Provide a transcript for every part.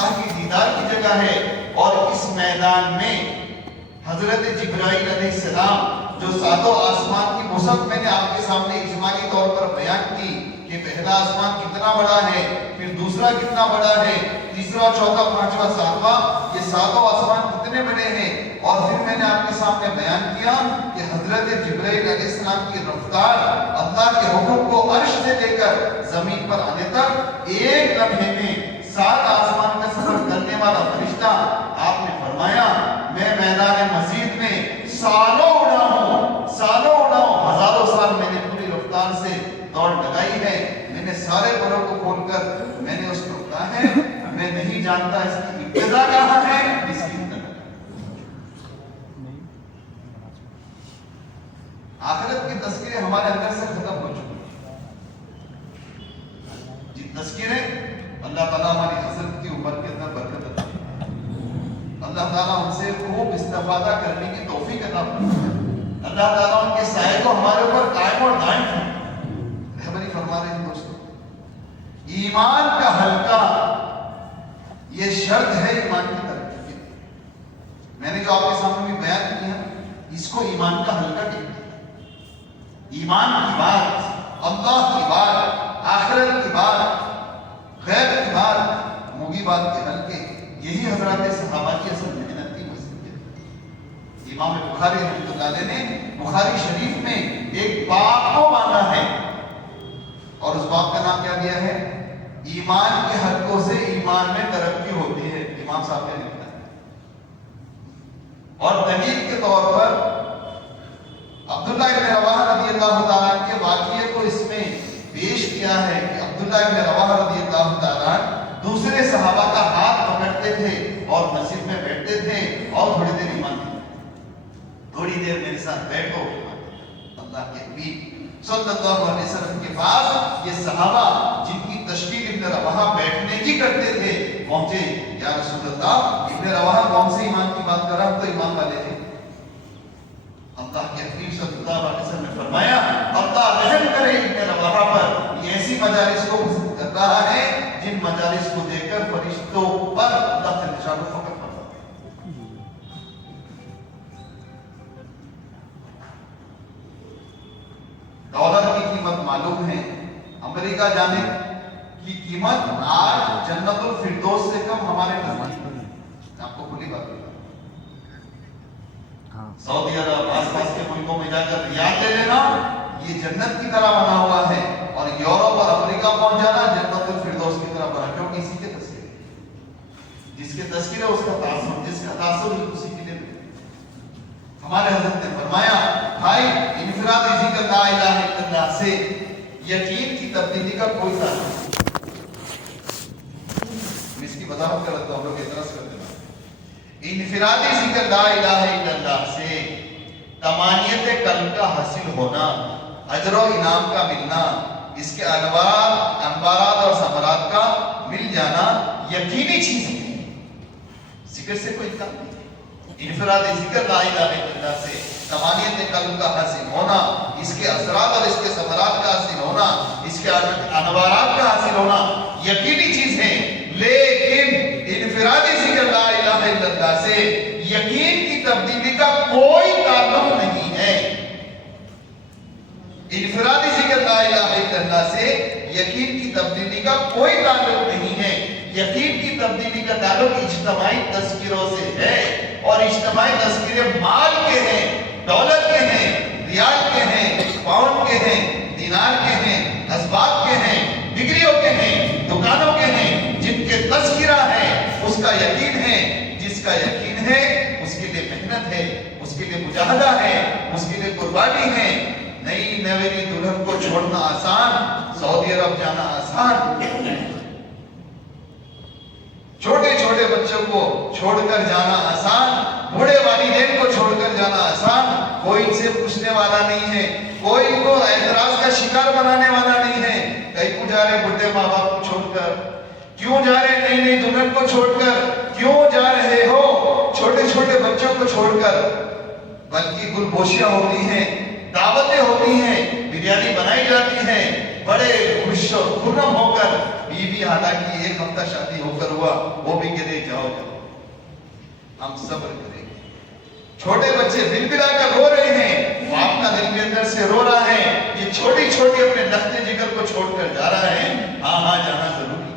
اللہ کی دیدار کی جگہ ہے، اور اس میدان میں حضرت جبرائیل علیہ السلام جو ساتوں آسمان کی وسعت میں نے آپ کے سامنے اجمالی طور پر بیان کی کہ پہلا آسمان کتنا بڑا ہے، پھر دوسرا کتنا بڑا ہے، تیسرا، چوتھا، پانچواں، ساتواں، یہ ساتوں آسمان کتنے بڑے ہیں، اور پھر میں نے آپ کے سامنے بیان کیا کہ حضرت جبرائیل علیہ السلام کی رفتار اللہ کے حکم کو عرش سے لے کر زمین پر آنے تک ایک لمحے میں 7 آسمان کا سفر کرنے والا فرشتہ، آپ نے فرمایا میں میدان مزید میں سالوں اڑا ہوں، ہزاروں سال میں نے پوری رفتار سے دوڑ لگائی ہے، میں نے سارے پروں کو کھول کر میں نے اس کو کہا ہے، میں نہیں جانتا اس کی ابتدا کہاں ہے، اس کی آخرت کے تذکرے ہمارے اندر سے ختم ہو چکے ہیں۔ جی تذکرے اللہ تعالیٰ ہماری حضرت کی عمر کے اندر برکت عطا فرمائے، اللہ تعالیٰ ان سے خوب استفادہ کرنے کی توفیق عطا فرمائے، اللہ تعالیٰ ان کے سائے کو ہمارے اوپر قائم اور دائم فرمائے۔ رہبری فرما رہے ہیں دوستو، ایمان کا حلقہ یہ شرط ہے ایمان کی ترقی کے لیے۔ میں نے جو آپ کے سامنے بھی بیان کیا اس کو ایمان کا حلقہ کہتے ہیں۔ ایمان کی بات، اللہ کی بات، آخرت کی بات، غیب کی بات، موگی بات کے حلقے، یہی حضرات صحابہ کی اصل محنت کی وسیلہ۔ امام بخاری رحمۃ اللہ علیہ نے بخاری شریف میں ایک باب کو باندھا ہے، اور اس باب کا نام کیا دیا ہے؟ ایمان کے حلقوں سے ایمان میں ترقی ہوتی ہے، امام صاحب نے لکھا ہے۔ اور دلیل کے طور پر عبداللہ ابن رواحہ رضی اللہ تعالیٰ کے واقعے کو اس میں پیش کیا ہے کہ عبداللہ ابن رواحہ رضی اللہ تعالیٰ دوسرے صحابہ کا ہاتھ پکڑتے تھے اور مسجد میں بیٹھتے تھے اور تھوڑی دیر ایمان دیتے، تھوڑی دیر میرے ساتھ بیٹھو، اللہ کے حبیب صلی اللہ علیہ وسلم کے پاس یہ صحابہ جن کی تشکیل ابن رواحہ بیٹھنے کی کرتے تھے پہنچے، یا رسول اللہ ابن رواحہ کون سے ایمان کی بات کر رہا، ہم تو ایمان والے ہیں۔ اللہ کے حبیب صلی اللہ علیہ وسلم نے فرمایا اللہ رحم کرے ابن رواحہ پر، یہ ایسی مجالس کو پسند کر رہا ہے جن مجالس کو دیکھ کر فرشتوں پر اللہ سے نشان و فخر فرماتا ہے۔ دولت کی قیمت معلوم ہے، امریکہ جانے کی قیمت آج جنت الفردوس سے کم ہمارے نزدیک، آپ کو کھلی بات ہے، سعودی عرب آس پاس کے ملکوں میں جا کر ریال لے لینا یہ جنت کی طرح بنا ہوا ہے، اور یورپ اور امریکہ پہنچ جانا جنت الفردوس کی طرح بنا، کیونکہ اسی کے تذکرے، جس کے تذکرے اس کا تاثر، جس کا تاثر اسی کے لیے۔ ہمارے حضرت نے فرمایا بھائی انفراد ذکر لا الہ الا اللہ سے یقین کی تبدیلی کا کوئی تعلق نہیں۔ میں اس کی وضاحت کر رہتا ہوں، لوگ اعتراض کرتے ہیں۔ انفرادی ذکر لا الہ الا اللہ سے تمانیت قلب کا حاصل ہونا، اجر و انعام کا ملنا، اس کے انوارات اور ثمرات کا مل جانا یقینی چیز ہے، ذکر سے کوئی انکار نہیں۔ انفرادی ذکر لا الہ الا اللہ سے تمانیت قلب کا حاصل ہونا، اس کے اثرات اور اس کے ثمرات کا حاصل ہونا، اس کے انوارات کا حاصل ہونا یقینی چیز ہے، لیکن انفرادی ذکر لا الہ الا اللہ سے یقین کی تبدیلی کا کوئی تعلق نہیں ہے۔ انفرادی ذکر لا الہ الا اللہ سے یقین کی تبدیلی کا کوئی تعلق نہیں ہے، یقین کی تبدیلی کا تعلق اجتماعی تذکروں سے ہے، اور اجتماعی تذکرے مال کے ہیں، دولت کے ہیں، ریال کے ہیں، پاؤنڈ کے ہیں، دینار کے ہیں، اسباب کے ہیں، ڈگریوں کے ہیں، دکانوں کے ہیں، جن کے تذکرہ ہے اس کا یقین ہے، جس کا یقین ہے اس کے لیے محنت ہے، اس کے لیے مجاہدہ ہے، اس کے لیے قربانی ہے۔ نئی نویلی دلہن کو چھوڑنا آسان، سعودی عرب جانا آسان، چھوٹے چھوٹے بچوں کو چھوڑ کر جانا آسان، بوڑھے والدین کو چھوڑ کر جانا آسان، کوئی ان سے پوچھنے والا نہیں ہے، کوئی ان کو اعتراض کا شکار بنانے والا نہیں ہے۔ کہیں کو جا رہے بڑھے ماں باپ کو چھوڑ کر، کیوں جا رہے نئی نئی دلہن کو چھوڑ کر، کیوں جا رہے ہو چھوٹے چھوٹے بچوں کو چھوڑ کر؟ بلکہ گلگوشیاں ہوتی ہیں، دعوتیں ہوتی ہیں، بریانی بنائی جاتی ہے، بڑے خوش و خرم ہو کر बीवी हालांकि 1 हफ्ता शादी होकर हुआ, वो भी कह रहे जाओ जाओ, हम सब्र करेंगे। छोटे बच्चे बिलबिला कर रो रहे हैं, बाप का दिल के अंदर से रो रहा है, ये छोटी छोटी अपने नख्ते जिगर को छोड़कर जा रहा है। हाँ हाँ जाना जरूरी है।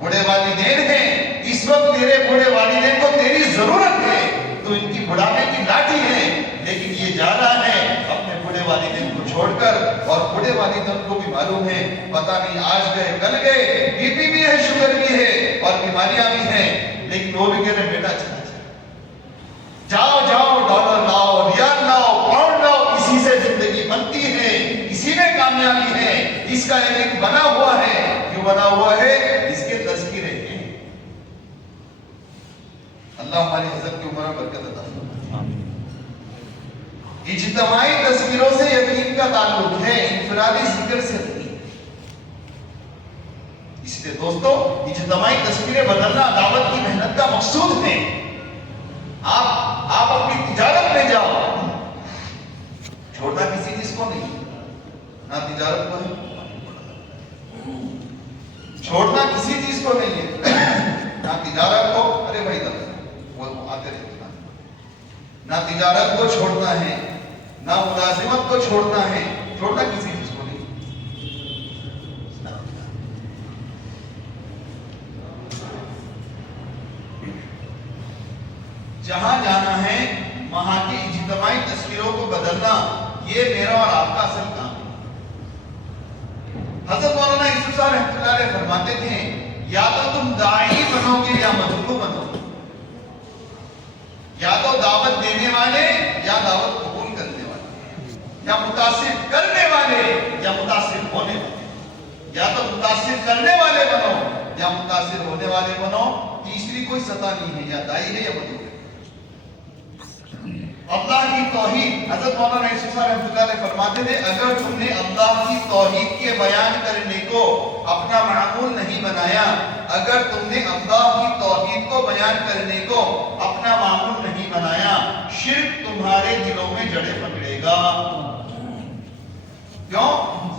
बूढ़े वालिदैन हैं, इस वक्त तेरे बूढ़े वालिदैन को तेरी जरूरत है, तो इनकी बुढ़ापे की लाठी है, लेकिन ये जा रहा है अपने बूढ़े वालिदैन को छोड़कर। और बूढ़े वालिदैन को भी मालूम है, पता नहीं आज गए कल गए, बीपी भी है, शुगर भी है और बीमारियां भी हैं, लेकिन वो भी कह रहे बेटा चला जाओ जाओ, डॉलर लाओ, रियाल लाओ, पाउंड लाओ, इसी से जिंदगी बनती है, इसी में कामयाबी है, इसका एक बना हुआ है। क्यों बना हुआ है? इसके तज़किरे हैं। अल्लाह हमारी हज़रत की उम्र में बरकत अता फरमाए। इज्तिमाई तज़किरों से यकीन का ताल्लुक है, इनफरादी जिक्र से नहीं। इसलिए दोस्तों, इज्तिमाई तज़किरे बदलना दावत की मेहनत का मकसूद है। आप अपनी तिजारत में जाओ, छोड़ना किसी चीज को नहीं, ना तिजारत को है, छोड़ना किसी चीज को नहीं है, ना तिजारत को, अरे भाई वो आते रहते, ना तिजारत को छोड़ना है, ना मुलाजिमत को छोड़ना है, छोड़ना किसी चीज को नहीं। जहां जाना है वहां की इज्तिमाई तस्वीरों को बदलना, ये मेरा और आपका असल काम है। हज़रत मौलाना यूसुफ साहब रहमतुल्लाह अलैह फरमाते थे, या तो तुम दाई बनोगे या मददू बनोगे, या तो दावत देने वाले या दावत कबूल करने वाले, या मुतासिर करने वाले या मुतासिर होने वाले। या तो मुतासिर करने वाले बनो या मुतासिर होने वाले बनो, तीसरी कोई सतह नहीं है, या दाई है या मददू। अल्लाह की तौहीद, हज़रत मौलाना यूसुफ साहब रहमतुल्लाह अलैह फरमाते थे, अगर तुमने अल्लाह की तौहीद के बयान करने को अपना मामूल नहीं बनाया, अगर तुमने अल्लाह की तौहीद को बयान करने को अपना मामूल नहीं बनाया, शिर्क तुम्हारे दिलों में जड़े पकड़ेगा। क्यों?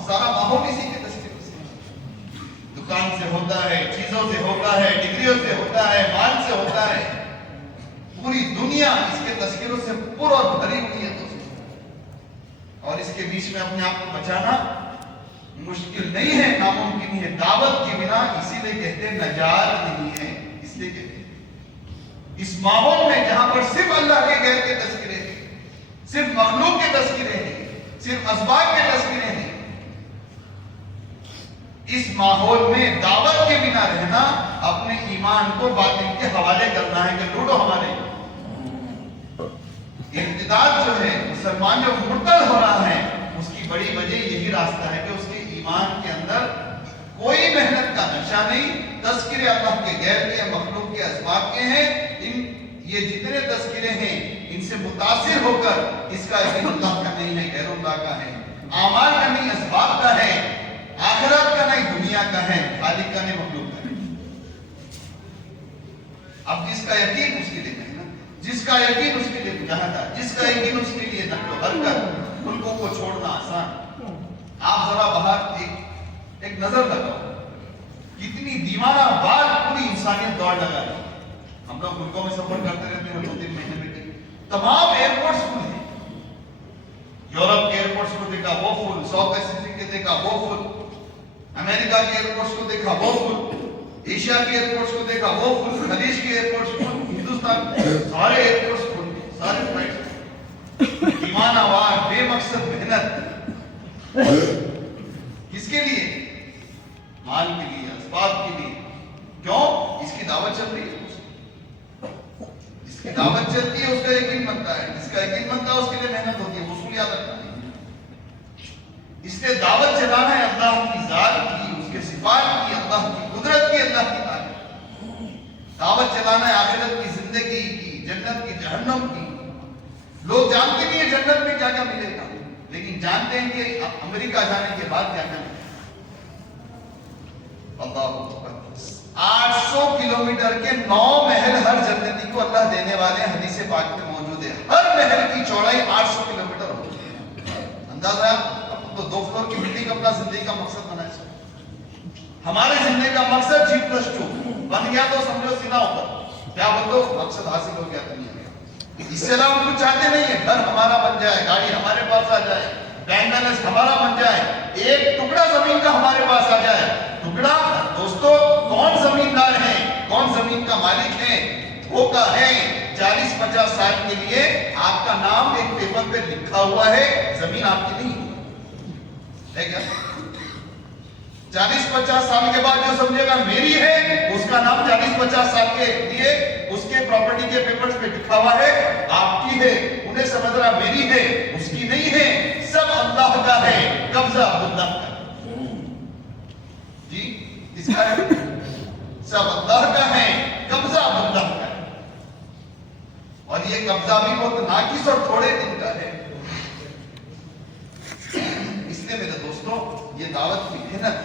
सारा माहौल इसी के तस्वीरों से, दुकान से होता है, चीजों से होता है, डिग्रियों से होता है, माल से होता है, पूरी दुनिया इसके तस्वीरों से पूरा भरी हुई है दोस्तों। और इसके बीच में अपने आप को बचाना मुश्किल नहीं है, नामुमकिन है। दावत के बिना इसीलिए कहते हैं नजात नहीं है, इसलिए कहते हैं इस माहौल में जहां पर सिर्फ अल्लाह के गैर के तस्वीरें हैं, सिर्फ मखलूक के तस्वीरें हैं, सिर्फ असबाब के तस्वीरें हैं, इस माहौल में दावत के बिना रहना अपने ईमान को बातिल के हवाले करना है कि लूटो हमारे। इर्तिदाद जो है, मुसलमान जो मुर्तद हो रहा है, उसकी बड़ी वजह यही रास्ता है कि उसके ईमान के अंदर कोई मेहनत का नशा नहीं, तज़किरे अल्लाह के गैर के, मखलूक के, असबाब के हैं। ये जितने तज़किरे हैं इनसे मुतासिर होकर इसका यकीन अल्लाह का नहीं है, गैरुल्लाह का है, आमाल का नहीं, असबाब का है, आखिरत का नहीं, दुनिया का है, खालिक का नहीं, मखलूक का नहीं। अब जिसका यकीन उसके लिए मेहनत, जिसका यकीन उसके लिए मुजाहदा, जिसका यकीन उसके लिए नक्ल हरकत, उनको को छोड़ना आसान। आप जरा बाहर एक नजर लगाओ, कितनी दीवाना बार पूरी इंसानियत दौड़ लगा है। हम लोग मुल्कों में सफर करते रहते हैं, 2-3 महीने में तमाम एयरपोर्ट्स फुल है। यूरोप के एयरपोर्ट्स को देखा वो फुल, साउथ पैसिफिक के देखा वो फुल, अमेरिका के एयरपोर्ट्स को देखा वो फुल, एशिया के एयरपोर्ट्स को देखा वो फुल, खलीज के एयरपोर्ट्स फुल, हिंदुस्तान सारे एयरपोर्ट्स फुल, सारे फ्लाइट्स। दीवानावार बेमकसद मेहनत किसके लिए? माल के लिए, असबाब के लिए। क्यों? इसकी दावत चल रही है, जिसकी दावत चलती है उसका यकीन बनता है, जिसका यकीन बनता है उसके लिए मेहनत होती है, वसूलियात रखना है। इसलिए दावत चलाना है अल्लाह की जात की, उसके सिफात की, अल्लाह की कुदरत की, अल्लाह की तारीफ। दावत चलाना है आखिरत की, जिंदगी की, जन्नत की, जहन्नम की। लोग जानते नहीं है जन्नत में क्या क्या मिलेगा, लेकिन जानते हैं कि अमेरिका जाने के बाद क्या क्या मिलेगा। 800 किलोमीटर के 9 महल हर जन्नती को अल्लाह देने वाले हैं, हदीस पाक में मौजूद है। हर महल की चौड़ाई 800 किलोमीटर होती है। अंदाजा, अब तो 2 फ्लोर की बिल्डिंग अपना जिंदगी का मकसद बनाए। हमारे जिंदगी का मकसद जीप प्लस 2 बन गया तो समझो सीना ऊपर, क्या बोलो मकसद हासिल हो गया दुनिया में। इससे अलावा हम कुछ चाहते नहीं है, घर हमारा बन जाए, गाड़ी हमारे पास आ जाए, बैंक बैलेंस हमारा बन जाए, एक टुकड़ा जमीन का हमारे पास आ जाए। टुकड़ा दोस्तों, कौन जमींदार है, कौन जमीन का मालिक है, वो का है 40-50 साल के लिए आपका नाम एक पेपर पे लिखा हुआ है, जमीन आपकी नहीं है क्या? 40-50 साल के बाद जो समझेगा मेरी है, उसका नाम 40-50 साल के लिए उसके प्रॉपर्टी के पेपर्स पे लिखा हुआ है, आपकी है, उन्हें समझ रहा मेरी है, उसकी नहीं है, सब अल्लाह का है, कब्जा अब्दुल्लाह का जी, किसका है? सब अल्लाह का है, कब्जा अब्दुल्लाह का है। और ये कब्जा भी बहुत नाकिस और थोड़े दिन का है। इसलिए मेरे दोस्तों, ये दावत की मेहनत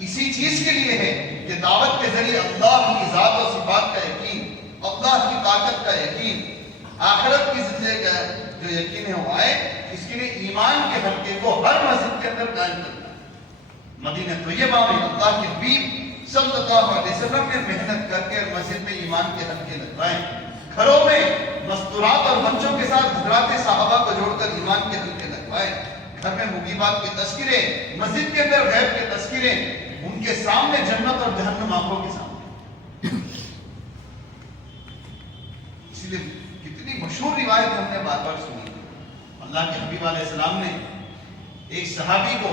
इसी चीज के लिए है कि दावत के जरिए अल्लाह की जात और सिफात का यकीन, अल्लाह की ताकत का यकीन, आखिरत की जिंदगी का जो यकीन है वो आए। इसके लिए ईमान के हल्के को हर मस्जिद के अंदर कायम करना है। मदीना तैयबा में अल्लाह के हबीब सल्लल्लाहु अलैहि वसल्लम ने मेहनत करके मस्जिद में ईमान के हल्के लगवाए। घरों में मस्तूरात और बच्चों के साथ हजरात साहबा को जोड़कर ईमान के हल्के लगवाए। घर में मुगीबात के तस्कीरें, मस्जिद के अंदर गैब के तस्कीरें, उनके सामने जन्नत और जहन्नम आंखों के सामने। इसलिए कितनी मशहूर रिवायत हमने बार बार सुनी। अल्लाह के हबीब अलैहिस्सलाम ने एक सहाबी को,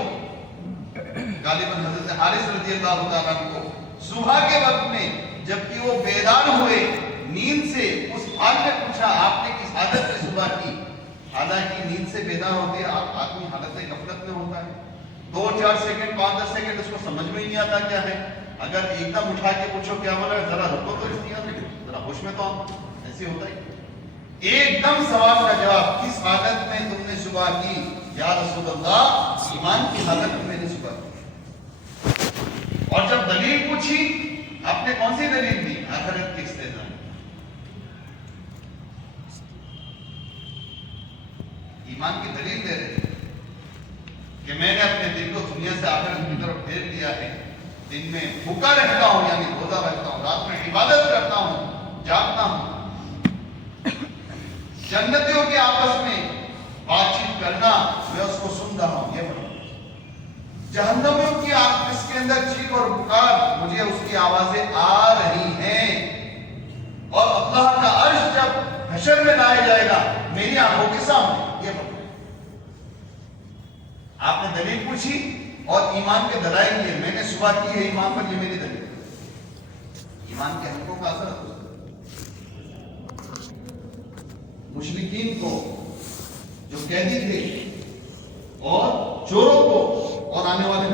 गालिबन हजरत हारिस रज़ियल्लाहु ताला को, सुबह के वक्त में जबकि वो बेदार हुए नींद से, उस हाल में पूछा आपने किस हालत में सुबह की? हालांकि नींद से बेदार होते आदमी हालत गफलत में होता है, 2-4 सेकंड 5-10 सेकंड उसको समझ में ही नहीं आता क्या है। अगर एकदम उठा के पूछो क्या बोला, जरा रुको तो जरा होश में तो आओ, ऐसे होता है। एकदम सवाल का जवाब, किस हालत में तुमने सुबह की? या रसूल अल्लाह, ईमान की हालत में मैंने सुबह की। और जब दलील पूछी, आपने कौन सी दलील दी? आखिरत की इस्तेज़ा। ईमान की दलील दे रहे कि मैंने अपने दिल को दुनिया से आखिरत की तरफ फेर दिया है। दिन में भूखा रहता हूं, यानी रोजा रखता हूं, रात में इबादत करता हूं, जागता हूं। जन्नतियों के आपस में बातचीत करना, मैं उसको सुन रहा हूं, ये मतलब। जहन्नमियों की इसके अंदर चीख और पुकार, मुझे उसकी आवाजें आ रही हैं। और अल्लाह का अर्श जब हशर में लाया जाएगा मेरी आंखों के सामने, ये मतलब। आपने दलील पूछी और ईमान के दलाइल दिए, मैंने सुबह की है ईमान पर, ये मेरी दलील। ईमान के हकों का असर होता है। मुशरिकीन को, जो कैदी थे, और चोरों को, और आने वाले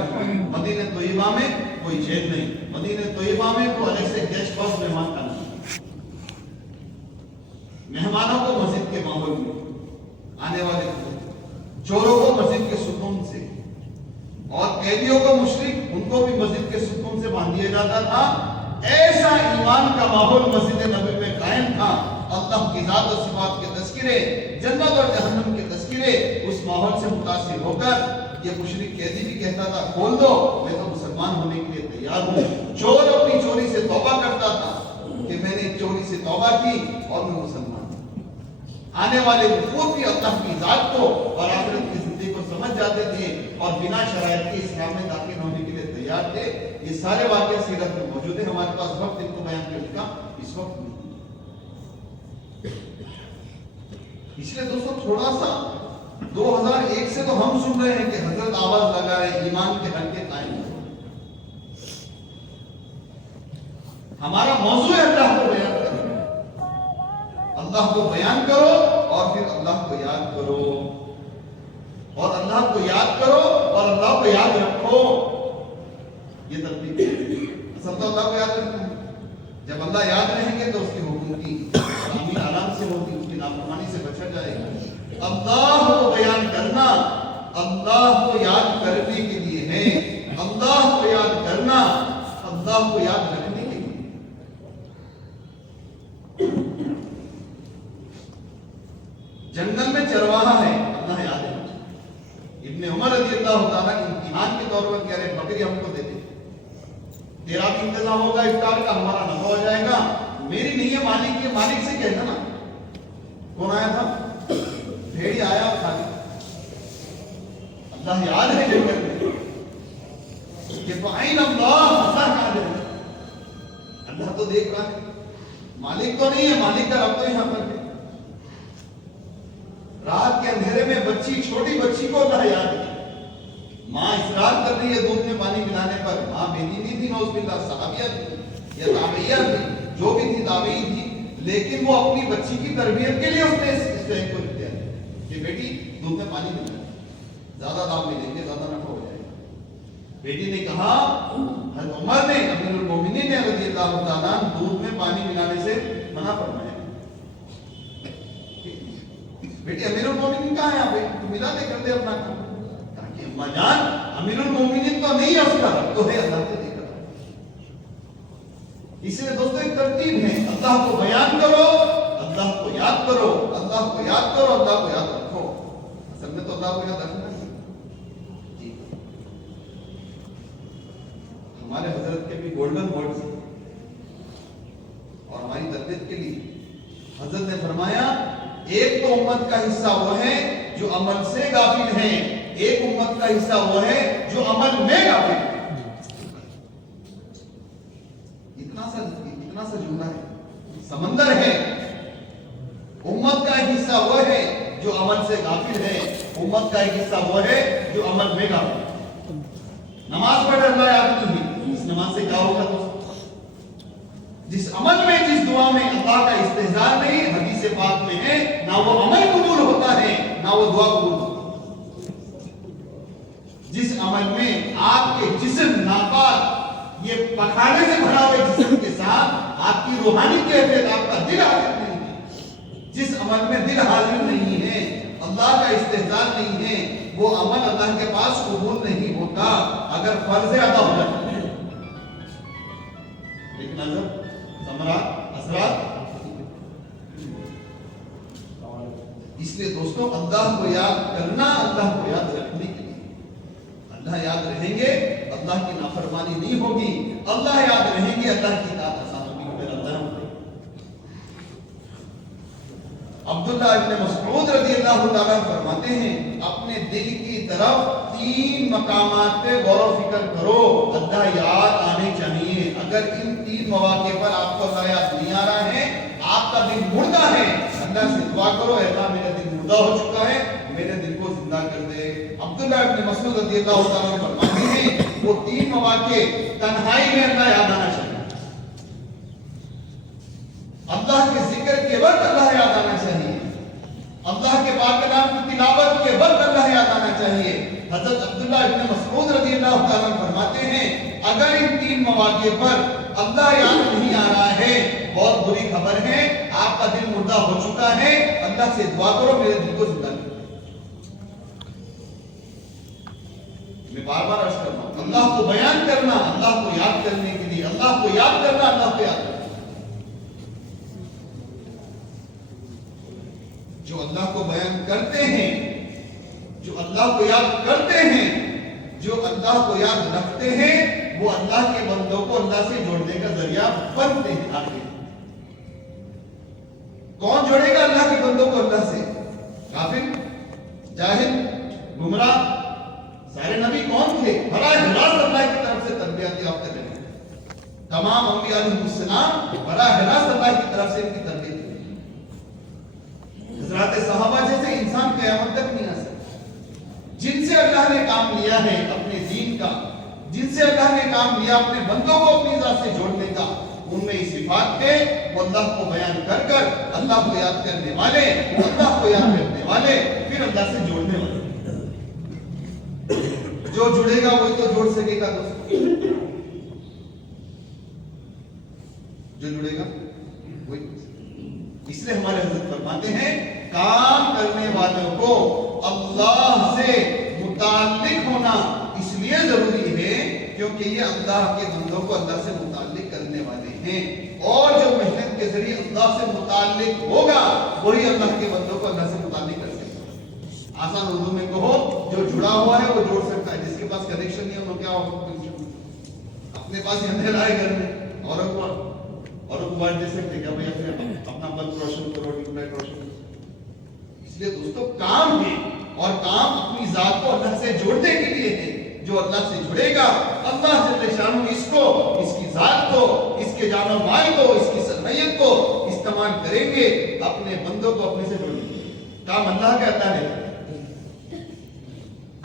मदीने तैयबा में कोई जेल नहीं, मदीने तैयबा में कोई अलग से गेस्ट हाउस मेहमान का नहीं। मेहमानों को मस्जिद के माहौल में, आने वाले चोरों को मस्जिद के सुकून से, और कैदियों को, मुशरिक, उनको भी मस्जिद के सुकून से बांध दिया जाता था। ऐसा ईमान का माहौल मस्जिद नबी में कायम था। अल्लाह की जात और सिफात के तज़किरे, जन्नत और जहन्नम के तज़किरे, उस माहौल से मुतासिर होकर ये मुशरिक कैदी भी कहता था, खोल दो, मैं तो मुसलमान होने के लिए तैयार हूं। चोर अपनी चोरी से तौबा करता था कि मैंने चोरी से तौबा की और मैं मुसलमान हूं। आने वाले वफूद भी अल्लाह की जात को और आखिरत की जिंदगी को समझ जाते थे और बिना शराइत के इस्लाम में दाखिल होने के लिए तैयार थे। ये सारे वाक़े सीरत में मौजूद है। हमारे पास वक्त इनको बयान करने का इस वक्त नहीं। इसलिए दोस्तों, थोड़ा सा 2001 से तो हम सुन रहे हैं कि हजरत आवाज लगा रहे हैं, ईमान के हल्के कायम करो। हमारा मौजू है अल्लाह को बयान करो, अल्लाह को बयान करो और फिर अल्लाह को याद करो, और अल्लाह को याद करो और अल्लाह को याद रखो। ये तकलीफ सब तो अल्लाह को याद रखते हैं। जब अल्लाह याद रहेंगे तो उसके हुक्म की तामील आराम से होगी, उसकी नाफरमानी से बचा जाएगा। अल्लाह को बयान करना अल्लाह को याद करने के लिए है, अल्लाह को याद करना अल्लाह को याद रखने के लिए। जंगल में चरवाहा है, अल्लाह याद है। इब्ने उमर रज़ियल्लाहु ताला इम्तिहान के तौर पर कह रहे बकरी हमको दे दे, تیرا بھی انتظام ہوگا افطار کا، ہمارا نفع ہو جائے گا. میری نہیں ہے مالک کی، مالک سے کہنا نا. کون آیا تھا؟ بھیڑی آیا اور کھا لیا. اللہ یاد ہے جنگل میں کہ فَأَيْنَ اللَّهُ، اللہ کہاں ہے؟ اللہ تو دیکھ رہا ہے، مالک تو نہیں ہے، مالک کا رب تو یہاں پر ہے. رات کے اندھیرے میں بچی، چھوٹی بچی کو اللہ یاد ہے. ماں اصرار کر رہی ہے دودھ میں پانی ملانے پر. ماں بینی نہیں تھی، نوز باللہ، صحابیہ تھی یا تابعیہ تھی، جو بھی تھی تابعی تھی، لیکن وہ اپنی بچی کی تربیت کے لیے اس نے اس فہم کو اختیار کیا کہ بیٹی دودھ میں پانی ملا، زیادہ دام ملیں گے، زیادہ نفع ہو جائے گا. بیٹی نے کہا، حضرت عمر نے، امیر المومنین نے رضی اللہ تعالیٰ دودھ میں پانی ملانے سے منع فرمایا. بیٹی امیر المومنین کہاں ہے یہاں پہ؟ تو ملا دے کر دے اپنا کام. تاکہ اماں جان امیر المومنین تو نہیں ہے، اس کا رب تو ہے، اللہ سے دیکھ رہا ہے. اس لیے دوستو ایک ترتیب ہے، اللہ کو بیان کرو، اللہ کو یاد کرو، اللہ کو یاد کرو، اللہ کو یاد رکھو. اصل میں تو اللہ کو یاد رکھنا ہے. جی ہمارے حضرت کے بھی گولڈن ورڈز ہیں اور ہماری تربیت کے لیے حضرت نے فرمایا، ایک تو امت کا حصہ وہ ہے جو عمل سے غافل ہیں، ایک امت کا حصہ وہ ہے جو عمل میں غافل ہے. اتنا سا جملہ ہے، سمندر ہے. امت کا ایک حصہ وہ ہے جو عمل سے غافل ہے، امت کا ایک حصہ وہ ہے جو عمل میں غافل ہے. نماز پڑھ اللہ یاد نہیں ہے، اس نماز سے کیا ہوگا دوست؟ جس عمل میں، جس دعا میں اللہ کا استحضار نہیں، حدیث پاک میں ہے، نہ وہ عمل قبول ہوتا ہے نہ وہ دعا قبول ہوتا ہے. جس عمل میں آپ کے جسم ناپاک، یہ پکھانے سے بھرا ہوئے جسم کے ساتھ آپ کی روحانی کیفیت، آپ کا دل حاضر نہیں ہے، جس عمل میں دل حاضر نہیں ہے، اللہ کا استحضار نہیں ہے، وہ عمل اللہ کے پاس قبول نہیں ہوتا اگر فرض ادا ہو جاتا ہے. ایک نظر اثرات. اس لیے دوستوں اللہ کو یاد کرنا، اللہ کو یاد رکھنے کے لیے. اللہ یاد رہیں گے، اللہ کی نافرمانی نہیں ہوگی. اللہ یاد رہیں گے، اللہ کی اطاعت آسان ہوگی. عبداللہ ابن مسعود رضی اللہ تعالیٰ فرماتے ہیں، اپنے دل کی طرف 3 مقامات پہ غور و فکر کرو، اللہ یاد آنے چاہیے. اگر ان 3 مواقع پر آپ کو اللہ یاد نہیں آ رہا ہے، آپ کا دل مردہ ہے، اللہ سے دعا کرو، اے اللہ میرا دل مردہ ہو چکا ہے، میرے دل کو زندہ کر دے. عبداللہ ابن مسعود رضی اللہ تعالیٰ فرماتے ہیں، وہ 3 مواقع تنہائی میں اللہ یاد آنا چاہیے. اللہ کے ذکر کے وقت اللہ یاد آنا چاہیے، اللہ کے پاک کلام کی تلاوت کے وقت اللہ یاد آنا چاہیے. حضرت عبداللہ ابن مسعود رضی اللہ تعالیٰ فرماتے ہیں، اگر ان 3 مواقع پر اللہ یاد نہیں آ رہا ہے، بہت بری خبر ہے، آپ کا دل مردہ ہو چکا ہے. اللہ سے دعا کرو، میرے دل کو زندہ کرو. میں بار بار عرض کرتا ہوں، اللہ کو بیان کرنا، اللہ کو یاد کرنے کے لیے، اللہ کو یاد کرنا، اللہ کو یاد کرنا. جو اللہ کو بیان کرتے ہیں، جو اللہ کو یاد کرتے ہیں، جو اللہ کو یاد رکھتے ہیں، وہ اللہ کے بندوں کو اللہ سے جوڑنے کا ذریعہ بنتے ہیں. آگے کون جوڑے گا اللہ کے بندوں کو اللہ سے؟ کافر، جاہل، گمراہ. سارے نبی کون تھے؟ براہ راست اللہ کی طرف سے تربیت یافتہ تھے. تمام انبیاء علیہ السلام براہ راست اللہ کی طرف سے ان کی تربیت ہوئی. حضرات صحابہ جیسے انسان قیامت تک نہیں آ سکتا. جن سے اللہ نے کام لیا ہے اپنے دین کا، جن سے اللہ نے کام لیا اپنے بندوں کو اپنی ذات سے جوڑنے کا، ان میں اس صفات کے وہ اللہ کو بیان کر کر اللہ کو یاد کرنے والے، اللہ کو یاد کرنے والے، پھر اللہ سے جوڑنے والے. جو جڑے گا وہی تو جوڑ سکے گا دوستو. جو جڑے گا وہی. اس لیے ہمارے حضرت فرماتے ہیں، کام کرنے والوں کو اللہ سے متعلق ہونا اس لیے ضروری ہے کیونکہ یہ اللہ کے بندوں کو اللہ سے متعلق کرنے والے ہیں، اور جو محنت کے ذریعے اللہ سے متعلق ہوگا وہی اللہ کے بندوں کو اللہ سے متعلق کر سکتا ہے. آسان اردو میں کہو، جو جڑا ہوا ہے وہ جوڑ سکتا ہے، جس کے پاس کنیکشن نہیں ہے انہوں کیا ہوگا؟ آپ اپنے پاس اندھیرا ہے گھر میں، اور بانٹ دے سکتے کیا بھائی اپنے اپنا بلب روشن کرو، ٹیوب لائٹ روشن کرو؟ اس لیے دوستو کام ہے، اور کام اپنی ذات کو اللہ سے جوڑنے کے لیے ہے۔ جو اللہ سے جڑے گا، اللہ جل شانہ اس کو، اس کی ذات کو، اس کے جان و مال کو، اس کی صلاحیت کو استعمال کریں گے اپنے بندوں کو اپنے سے جوڑنے کے لیے۔ کام اللہ کا اللہ ہے،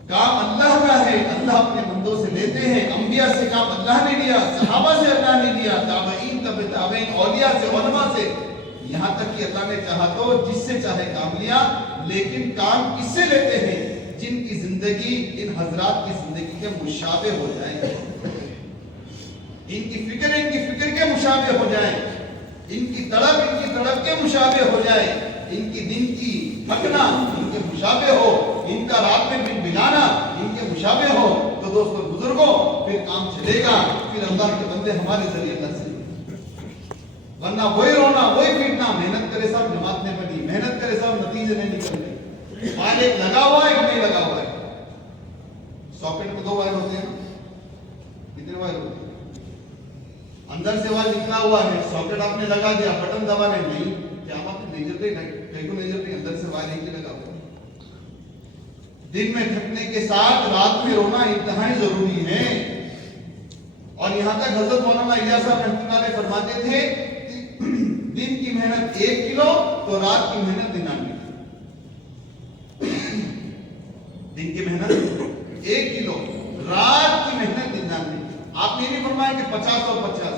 کام اللہ کا ہے، اللہ اپنے بندوں سے لیتے ہیں۔ انبیاء سے کام اللہ نے لیا، صحابہ سے اللہ نے لیا، تابعین تبع تابعین، اولیاء سے، علماء سے، یہاں تک کہ اللہ نے چاہا تو جس سے چاہے کام لیا، لیکن کام کس سے لیتے ہیں؟ جن کی زندگی ان حضرات کی زندگی کے مشابہ ہو جائیں، ان کی فکر کے مشابہ ہو جائیں، ان کی تڑپ کے مشابہ ہو جائے، ان کی دن کی تھکنا ان کے مشابہ ہو، ان کا رات میں بن بلانا ان کے مشابہ ہو، تو دوستو بزرگوں پھر کام چلے گا، پھر اللہ کے بندے ہمارے ذریعے اللہ سے، ورنہ وہی رونا وہی پیٹنا، محنت کرے صاحب جماعت نے بنی، محنت کرے صاحب نتیجے نہیں نکلتے، وائر ایک لگا ہوا ہے کہ نہیں لگا ہوا ہے؟ ساکٹ میں 2 وائر ہوتے ہیں، کتنے وائر ہوتے ہیں؟ اندر سے وائر نکلا ہوا ہے، ساکٹ آپ نے لگا دیا، بٹن دبانے نہیں، کیا آپ نے نہیں جلتے، کہیں کو نہیں جلتے، اندر سے وائر ایک ہی لگا ہوا ہے۔ دن میں تھکنے کے ساتھ رات میں رونا انتہائی ضروری ہے، اور یہاں تک حضرت مولانا الیاس صاحب رحمۃ اللہ علیہ فرماتے تھے دن کی محنت 1 کلو تو رات کی محنت 99، دن کی محنت 1 کلو، رات کی محنت 99۔ آپ نے نہیں فرمایا کہ 50 اور 50،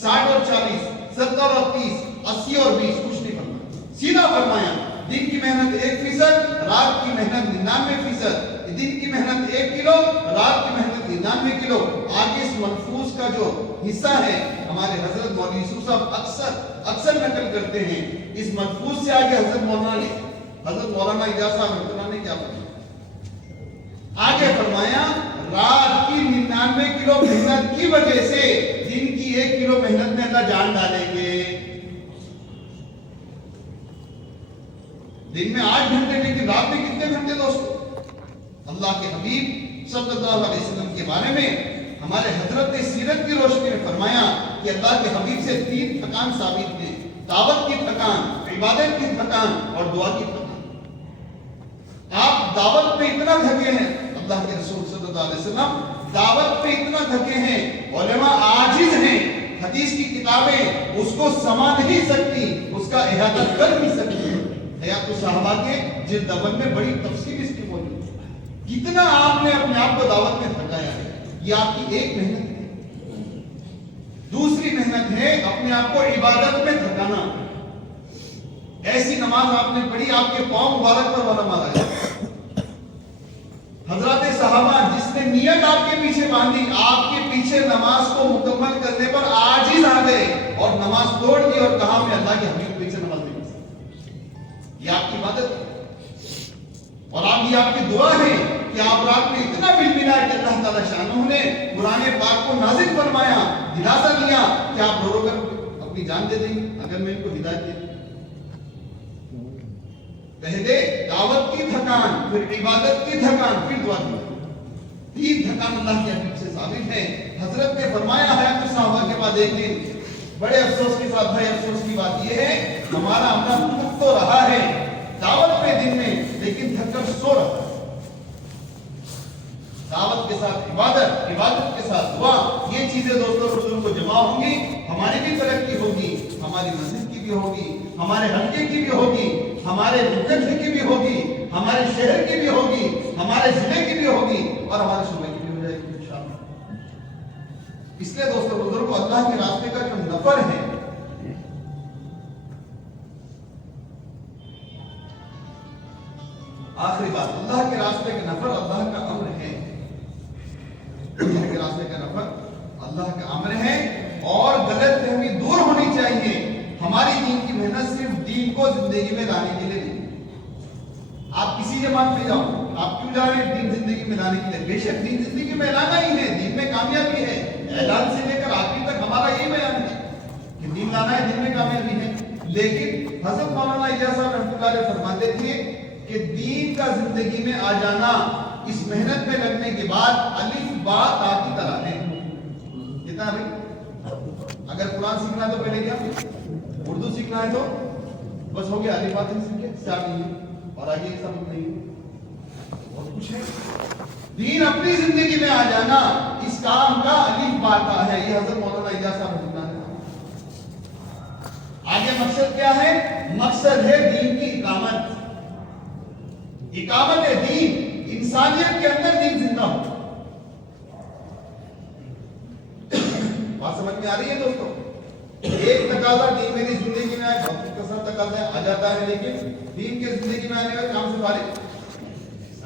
60 اور 40، 70 اور 30، 80 اور 20، کچھ نہیں فرمایا، سیدھا فرمایا دن کی محنت 1%، رات کی محنت 99%۔ دن کی محنت 1 کلو، رات کی محنت 99 کلو۔ آگے اس ملفوظ کا جو حصہ ہے ہمارے حضرت مولوی یوسف صاحب اکثر نقل کرتے ہیں، اس ملفوظ سے آگے حضرت مولانا الیاس صاحب رحمۃ اللہ نے کیا فرمایا؟ آگے فرمایا رات کی 99 کلو محنت کی وجہ سے دن کی 1 کلو محنت میں اللہ جان ڈالیں گے۔ دن میں 8 گھنٹے، لیکن رات میں کتنے گھنٹے دوستو؟ اللہ کے حبیب صلی اللہ علیہ وسلم کے بارے میں ہمارے حضرت نے سیرت کی روشنی میں فرمایا کہ اللہ کے حبیب سے 3 تھکان ثابت ہیں، دعوت کی تھکان، عبادت کی تھکان اور دعا کی تھکان۔ آپ دعوت میں اتنا تھکے ہیں، اللہ کے رسول صلی اللہ علیہ وسلم دعوت میں اتنا تھکے ہیں، علماء عاجز ہیں، حدیث کی کتابیں اس کو سما نہیں سکتی، اس کا احاطہ کر نہیں سکتی۔ حیات الصحابہ کے جلد اول میں بڑی تفصیل اس کی موجود ہے، کتنا آپ نے اپنے آپ کو دعوت میں تھکایا ہے۔ یہ آپ کی ایک محنت ہے۔ دوسری محنت ہے اپنے آپ کو عبادت میں تھکانا۔ ایسی نماز آپ نے پڑھی آپ کے پاؤں مبارک پر والا مارا ہے۔ حضرات صحابہ جس نے نیت آپ کے پیچھے باندھی، آپ کے پیچھے نماز کو مکمل کرنے پر عاجز آ گئے اور نماز توڑ دی اور کہا میں اللہ کے حبیب کے پیچھے نماز نہیں پڑھ سکتا۔ یہ آپ کی عبادت ہے، اور آپ یہ آپ کی دعا ہے کہ آپ رات میں اتنا بل ملا کہ اللہ تعالیٰ شانہ نے قرآن پاک کو نازل فرمایا، دلاسا لیا کہ آپ رو رو کر اپنی جان دے دیں اگر میں ان کو ہدایت دے۔ پہلے دعوت کی تھکان، پھر عبادت کی تھکان، پھر دعا کی تھکان۔ 3 تھکان اللہ کے حبیب سے ثابت ہے۔ حضرت نے فرمایا حیات الصحابہ کے بعد ایک دن بڑے افسوس کے ساتھ، بھائی افسوس کی بات یہ ہے ہمارا عملہ تھک تو رہا ہے دعوت میں دن میں، لیکن تھک کر سو رہا ہے۔ دعوت کے ساتھ عبادت، عبادت کے ساتھ دعا، یہ چیزیں دوستوں بزرگوں کو جمع ہوں گی، ہماری بھی ترقی ہوگی، ہماری مسجد کی بھی ہوگی، ہمارے حلقے کی بھی ہوگی، ہمارے ملک کی بھی ہوگی، ہمارے شہر کی بھی ہوگی، ہمارے ضلع کی بھی ہوگی، اور ہمارے صوبے کی بھی ہو جائے گی انشاءاللہ۔ اس لیے دوستوں بزرگوں اللہ کے راستے کا جو نفر ہے، آخری بات، اللہ کے راستے کا نفر اللہ کا امر ہے۔ اللہ کے راستے کا نفر اللہ کا امر ہے، اور غلط فہمی دور ہونی چاہیے۔ ہماری دین کی محنت صرف دین کو زندگی میں لانے کے لیے نہیں۔ آپ کسی جماعت میں جاؤ، آپ کیوں جا رہے ہیں؟ دین زندگی میں لانے کے لیے۔ بے شک دین زندگی میں لانا ہی ہے، دین میں کامیابی ہے۔ اعلان سے لے کر آخر تک ہمارا یہ بیان ہے کہ دین لانا ہے، دین میں کامیابی ہے۔ لیکن حضرت مولانا الیاس صاحب رحمۃ اللہ علیہ فرماتے تھے کہ دین کا زندگی میں آ جانا اس محنت میں لگنے کے بعد الف با تا کی طرح ہے۔ کہ सीखना है भाई। अगर कुरान सीखना है तो पहले क्या, उर्दू सीखना है तो बस हो गया, अलिफ बा तीन सीख के स्टार्ट नहीं है और आगे सब नहीं है, बहुत कुछ है। दीन अपनी जिंदगी में आ जाना इस काम का अलिफ बा का है। ये हजरत मौलाना इजाज साहब ने आगे मकसद क्या है? मकसद है दीन की इकामत, इकामत है दीन, इंसानियत के अंदर दीन जिंदा हो। बात समझ में आ रही है दोस्तों? एक तकाजा दीन मेरी जिंदगी में आए, बहुत कसर तकाजा आ जाता है, लेकिन दीन के जिंदगी में आने का काम से फारिग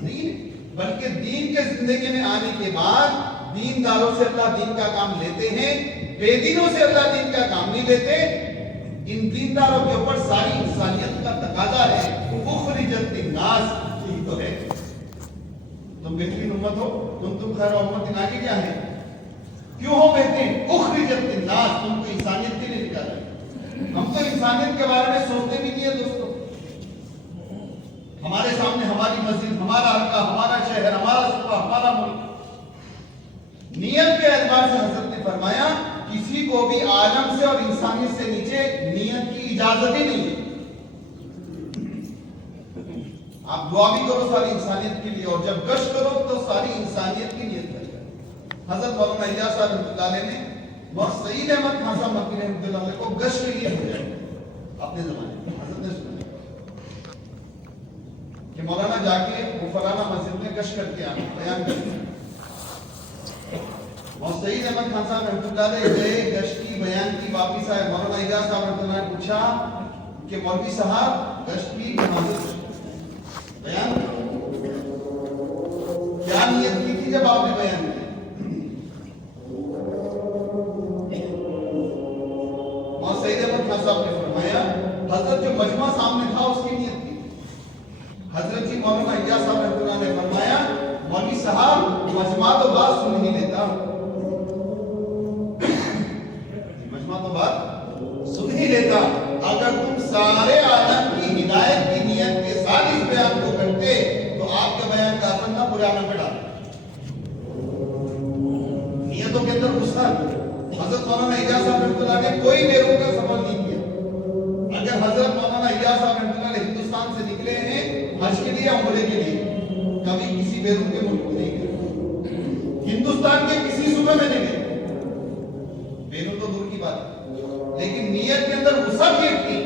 नहीं है, बल्कि दीन के जिंदगी में आने के बाद दीनदारों से अल्लाह दीन का काम लेते हैं, बेदीनों से अल्लाह दीन का काम नहीं लेते। इन दीनदारों के ऊपर सारी इंसानियत का तकाजा है। उखरिजत लिन्नास, यही तो है। तुम बेहतरीन उम्मत हो, तुम खैर उम्मत, आगे क्या है? क्यों हो बेहतरीन? उखरिजत लिन्नास, तुमको इंसानियत के लिए निकाला। हम तो इंसानियत के बारे में सोचते भी नहीं है दोस्तों। हमारे सामने हमारी मस्जिद, हमारा हल्का, हमारा शहर, हमारा सूबा, हमारा मुल्क। नियत के एतबार से हजरत ने फरमाया किसी को भी आलम से और इंसानियत से नीचे नियत की इजाजत ही नहीं है। आप दुआ भी करो सारी इंसानियत के लिए, और जब गश्त करो तो सारी इंसानियत की नियत करो। हजरत मौलाना इजाज साहब रहमतुल्लाह अलैह ने और सईद अहमद खान साहब मक्की रहमतुल्लाह अलैह को गश्त के लिए भेजा अपने जमाने में। हजरत ने सुना कि मौलाना जाके वो फलाना मस्जिद में गश्त करके आना, बयान करके। और सईद अहमद खान साहब रहमतुल्लाह अलैह गए, गश्ती बयान की, वापिस आए। मौलाना इजाज साहब रहमतुल्लाह ने पूछा कि मौलवी साहब गश्त की बयान क्या नियत की थी जब आपने बयान किया? और सईद अहमद खान साहब ने फरमाया हजरत जो मजमा सामने था उसकी नियत की। हजरत जी मौलाना इजाज साहब रहमतुल्लाह ने फरमाया मौलवी साहब मजमा तो बात सुन ही लेता, तो बात सुन ही लेता। अगर तुम सारे आलम की हिदायत की नियत के साथ इस बयान को करते तो आपके बयान का असर ना पुराना में डाल। नियतों के अंदर गुस्सा। हजरत मौलाना इजाज साहब रहमतुल्लाह ने कोई बेरुख का सफर नहीं किया। अगर हजरत मौलाना इजाज साहब रहमतुल्लाह हिंदुस्तान से निकले हैं हज के लिए या उम्रे के लिए, कभी किसी बेरुख के मुल्क में नहीं गए, हिंदुस्तान के किसी सूबे में नहीं गए, बेरुख तो दूर की बात है, लेकिन नियत के अंदर वो सब ये थी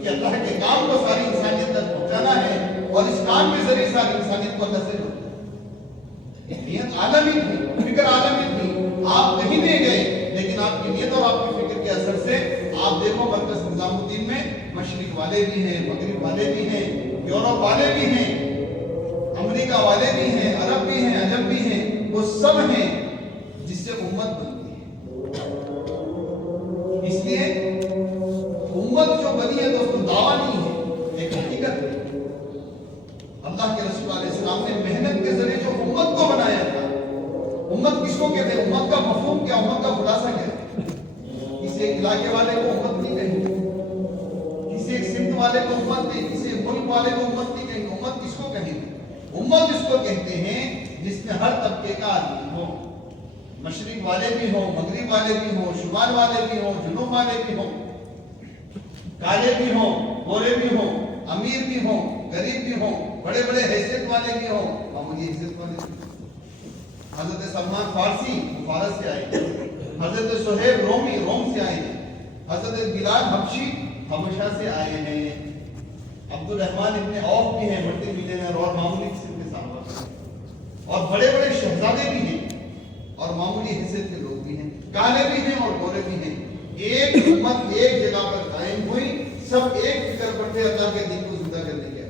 कि अल्लाह के काम को सारी इंसानियत तक पहुंचाना है और इस काम के जरिए सारी इंसानियत को अल्लाह से जोड़ना। नियत आलमी थी, फिक्र आलमी थी। आप कहीं नहीं गए, लेकिन आपकी नियत और आपकी फिक्र के असर से आप देखो मरकज निजामुद्दीन में मशरिक वाले भी हैं, मगरिब वाले भी हैं, यूरोप वाले भी हैं, अमेरिका वाले भी हैं, अरब भी हैं, अजम भी हैं, वो सब हैं जिससे उम्मत बनती है। इसलिए उम्मत जो बनी है दोस्तों दावा नहीं है, एक हकीकत है। अल्लाह के रसूल अलैहिस्सलाम ने मेहनत के जरिए जो उम्मत को बनाया था। उम्मत किसको कहते हैं? उम्मत का मफहूम क्या, उम्मत का खुलासा क्या है? किसी एक इलाके वाले को उम्मत नहीं कहेंगे, किसी एक सिमत वाले को उम्मत नहीं, किसी एक मुल्क वाले को उम्मत नहीं कहेंगे। उम्मत किसको कहेंगे? उम्मत जिसको कहते हैं जिसमें हर तबके का आदमी हो, मशरिक वाले भी हो, मगरिब वाले भी हो, शुमाल वाले भी हो, जुनूब वाले भी हो, काले भी हो, गोरे भी हो, अमीर भी हो, गरीब भी हो, बड़े बड़े हैसियत वाले भी हो, मामूली हैसियत वाले भी। हजरत सलमान फारसी फारस से आए, हजरत सुहेब रोमी रोम से आए, हजरत बिलाल हबशी हबशा से आए हैं, अब्दुल रहमान इब्ने औफ भी हैं, मल्टी मिलियनर और मामूली किस्म के साहब, और बड़े बड़े शहजादे भी हैं और मामूली हैसियत के लोग भी हैं, काले भी हैं और गोरे भी हैं। एक उम्मत एक जगह पर कायम हुई, सब एक फिक्र पर थे अल्लाह के दीन को जिंदा करने के।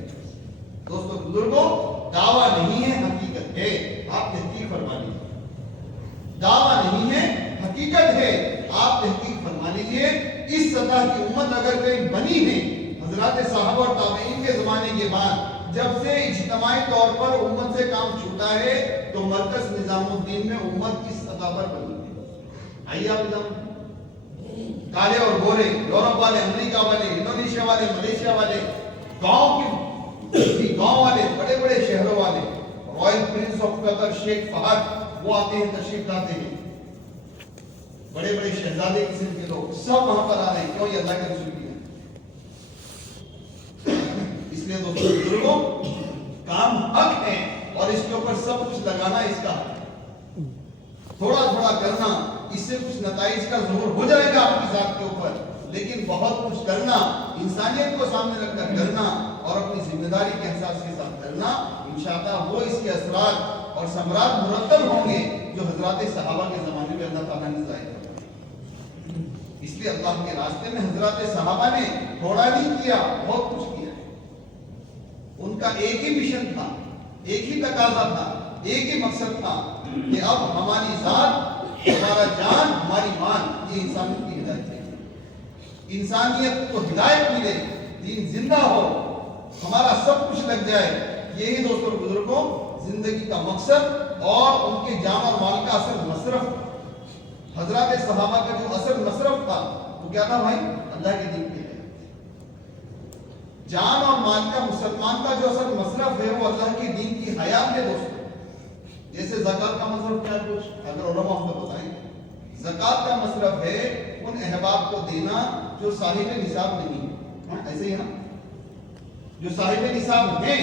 दोस्तों बुजुर्गों, दावा नहीं है हकीकत है, आप तहकीक फरमा लीजिए। दावा नहीं है हकीकत है, आप तहकीक फरमा लीजिए। इस सतह की उम्मत अगर कहीं बनी है हजरत साहब और ताबईन के जमाने के बाद, जब से इज्तिमाई तौर पर उम्मत से काम छूटा है, तो मरकज निजामुद्दीन में उम्मत किस सतह पर बनी है? आइए आप काले और गोरे, यूरोप वाले, अमेरिका वाले, इंडोनेशिया वाले, मलेशिया वाले, गांव वाले, बड़े बड़े शहरों वाले, रॉयल प्रिंस ऑफ कतर शेख फहद वो आते हैं, तशरीफ लाते हैं। बड़े बड़े शहजादे किस्म के लोग सब वहां पर आ रहे हैं। क्यों? ये अल्लाह के रसूल की है। इसलिए दोस्तों बुजुर्गों, काम हक है और इसके ऊपर सब कुछ लगाना इसका हक है। थोड़ा थोड़ा करना, इससे कुछ नताइज का ज़हूर हो जाएगा आपकी जात के ऊपर, लेकिन बहुत कुछ करना, इंसानियत को सामने रखकर करना और अपनी जिम्मेदारी के एहसास के साथ करना, इंशाअल्लाह वो इसके असरात और समरात मुरत्तब होंगे जो हजरत सहाबा के ज़माने में अल्लाह ताला ने ज़ाहिर किया। इसलिए अल्लाह के रास्ते में हजरत सहाबा ने थोड़ा नहीं किया, बहुत कुछ किया। उनका एक ही मिशन था, एक ही तकाजा था, एक ही मकसद था कि अब हमारी जात, हमारा जान, हमारी मान, ये इंसानियत की हिदायत है। इंसानियत को हिदायत मिले, दीन जिंदा हो, हमारा सब कुछ लग जाए। यही दोस्तों बुजुर्गों जिंदगी का मकसद और उनके जान और माल का असल मसरफ। हजरत सहाबा का जो असल मसरफ था वो क्या था भाई? अल्लाह के दीन के लिए। जान और माल का मुसलमान का जो असल मसरफ है वो अल्लाह के दीन की हयात है दोस्तों। जैसे ज़कात का मसरफ क्या है? कुछ अगर उलमा हमको बताएं, ज़कात का मसरफ है उन अहबाब को देना जो साहिब निसाब नहीं है। ऐसे ही है ना, जो साहिब निसाब हैं,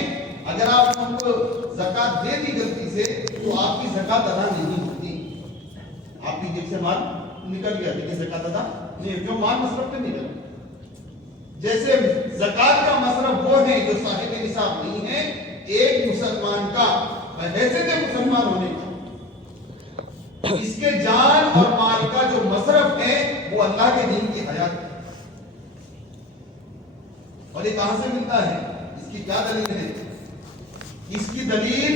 अगर आप उनको ज़कात दे दी गलती से तो आपकी ज़कात अदा नहीं होती। आपकी जेब से माल निकल गया लेकिन ज़कात अदा नहीं, जो माल मसरफ पे निकल। जैसे ज़कात का मसरफ वो है जो साहिब निसाब नहीं है, एक मुसलमान का हैसियत मुसलमान होने का, इसके जान और माल का जो मसरफ है वो अल्लाह के दीन की हयात है। और ये कहां से मिलता है? इसकी क्या दलील है? इसकी दलील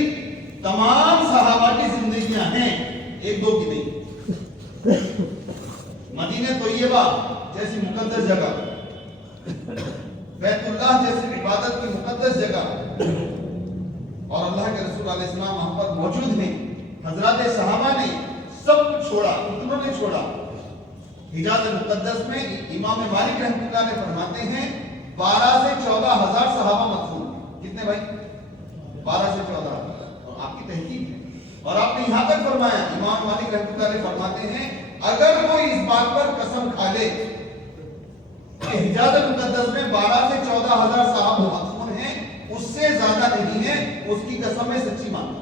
तमाम सहाबा की जिंदगियां हैं, एक दो की नहीं। मदीने तैयबा जैसी मुकद्दस जगह, बैतुल्लाह जैसी इबादत की मुकद्दस जगह, और अल्लाह के रसूल अलैहिस्सलाम वहां पर मौजूद हैं। हजरत सहाबा ने सब कुछ छोड़ा, उन्होंने छोड़ा। हिजाज मुकद्दस में इमाम मालिक रहमतुल्लाह ने फरमाते हैं 12 से 14 हजार सहाबा मदफून। कितने भाई? 12 से 14 हजार। और आपकी तहकीक है। और आपने यहां तक फरमाया, इमाम मालिक रहमतुल्लाह ने फरमाते हैं अगर कोई इस बात पर कसम खा ले कि हिजाज मुकद्दस में 12 से 14 हजार सहाबा मदफून हैं, उससे ज्यादा नहीं है, उसकी कसम में सच्ची मानता।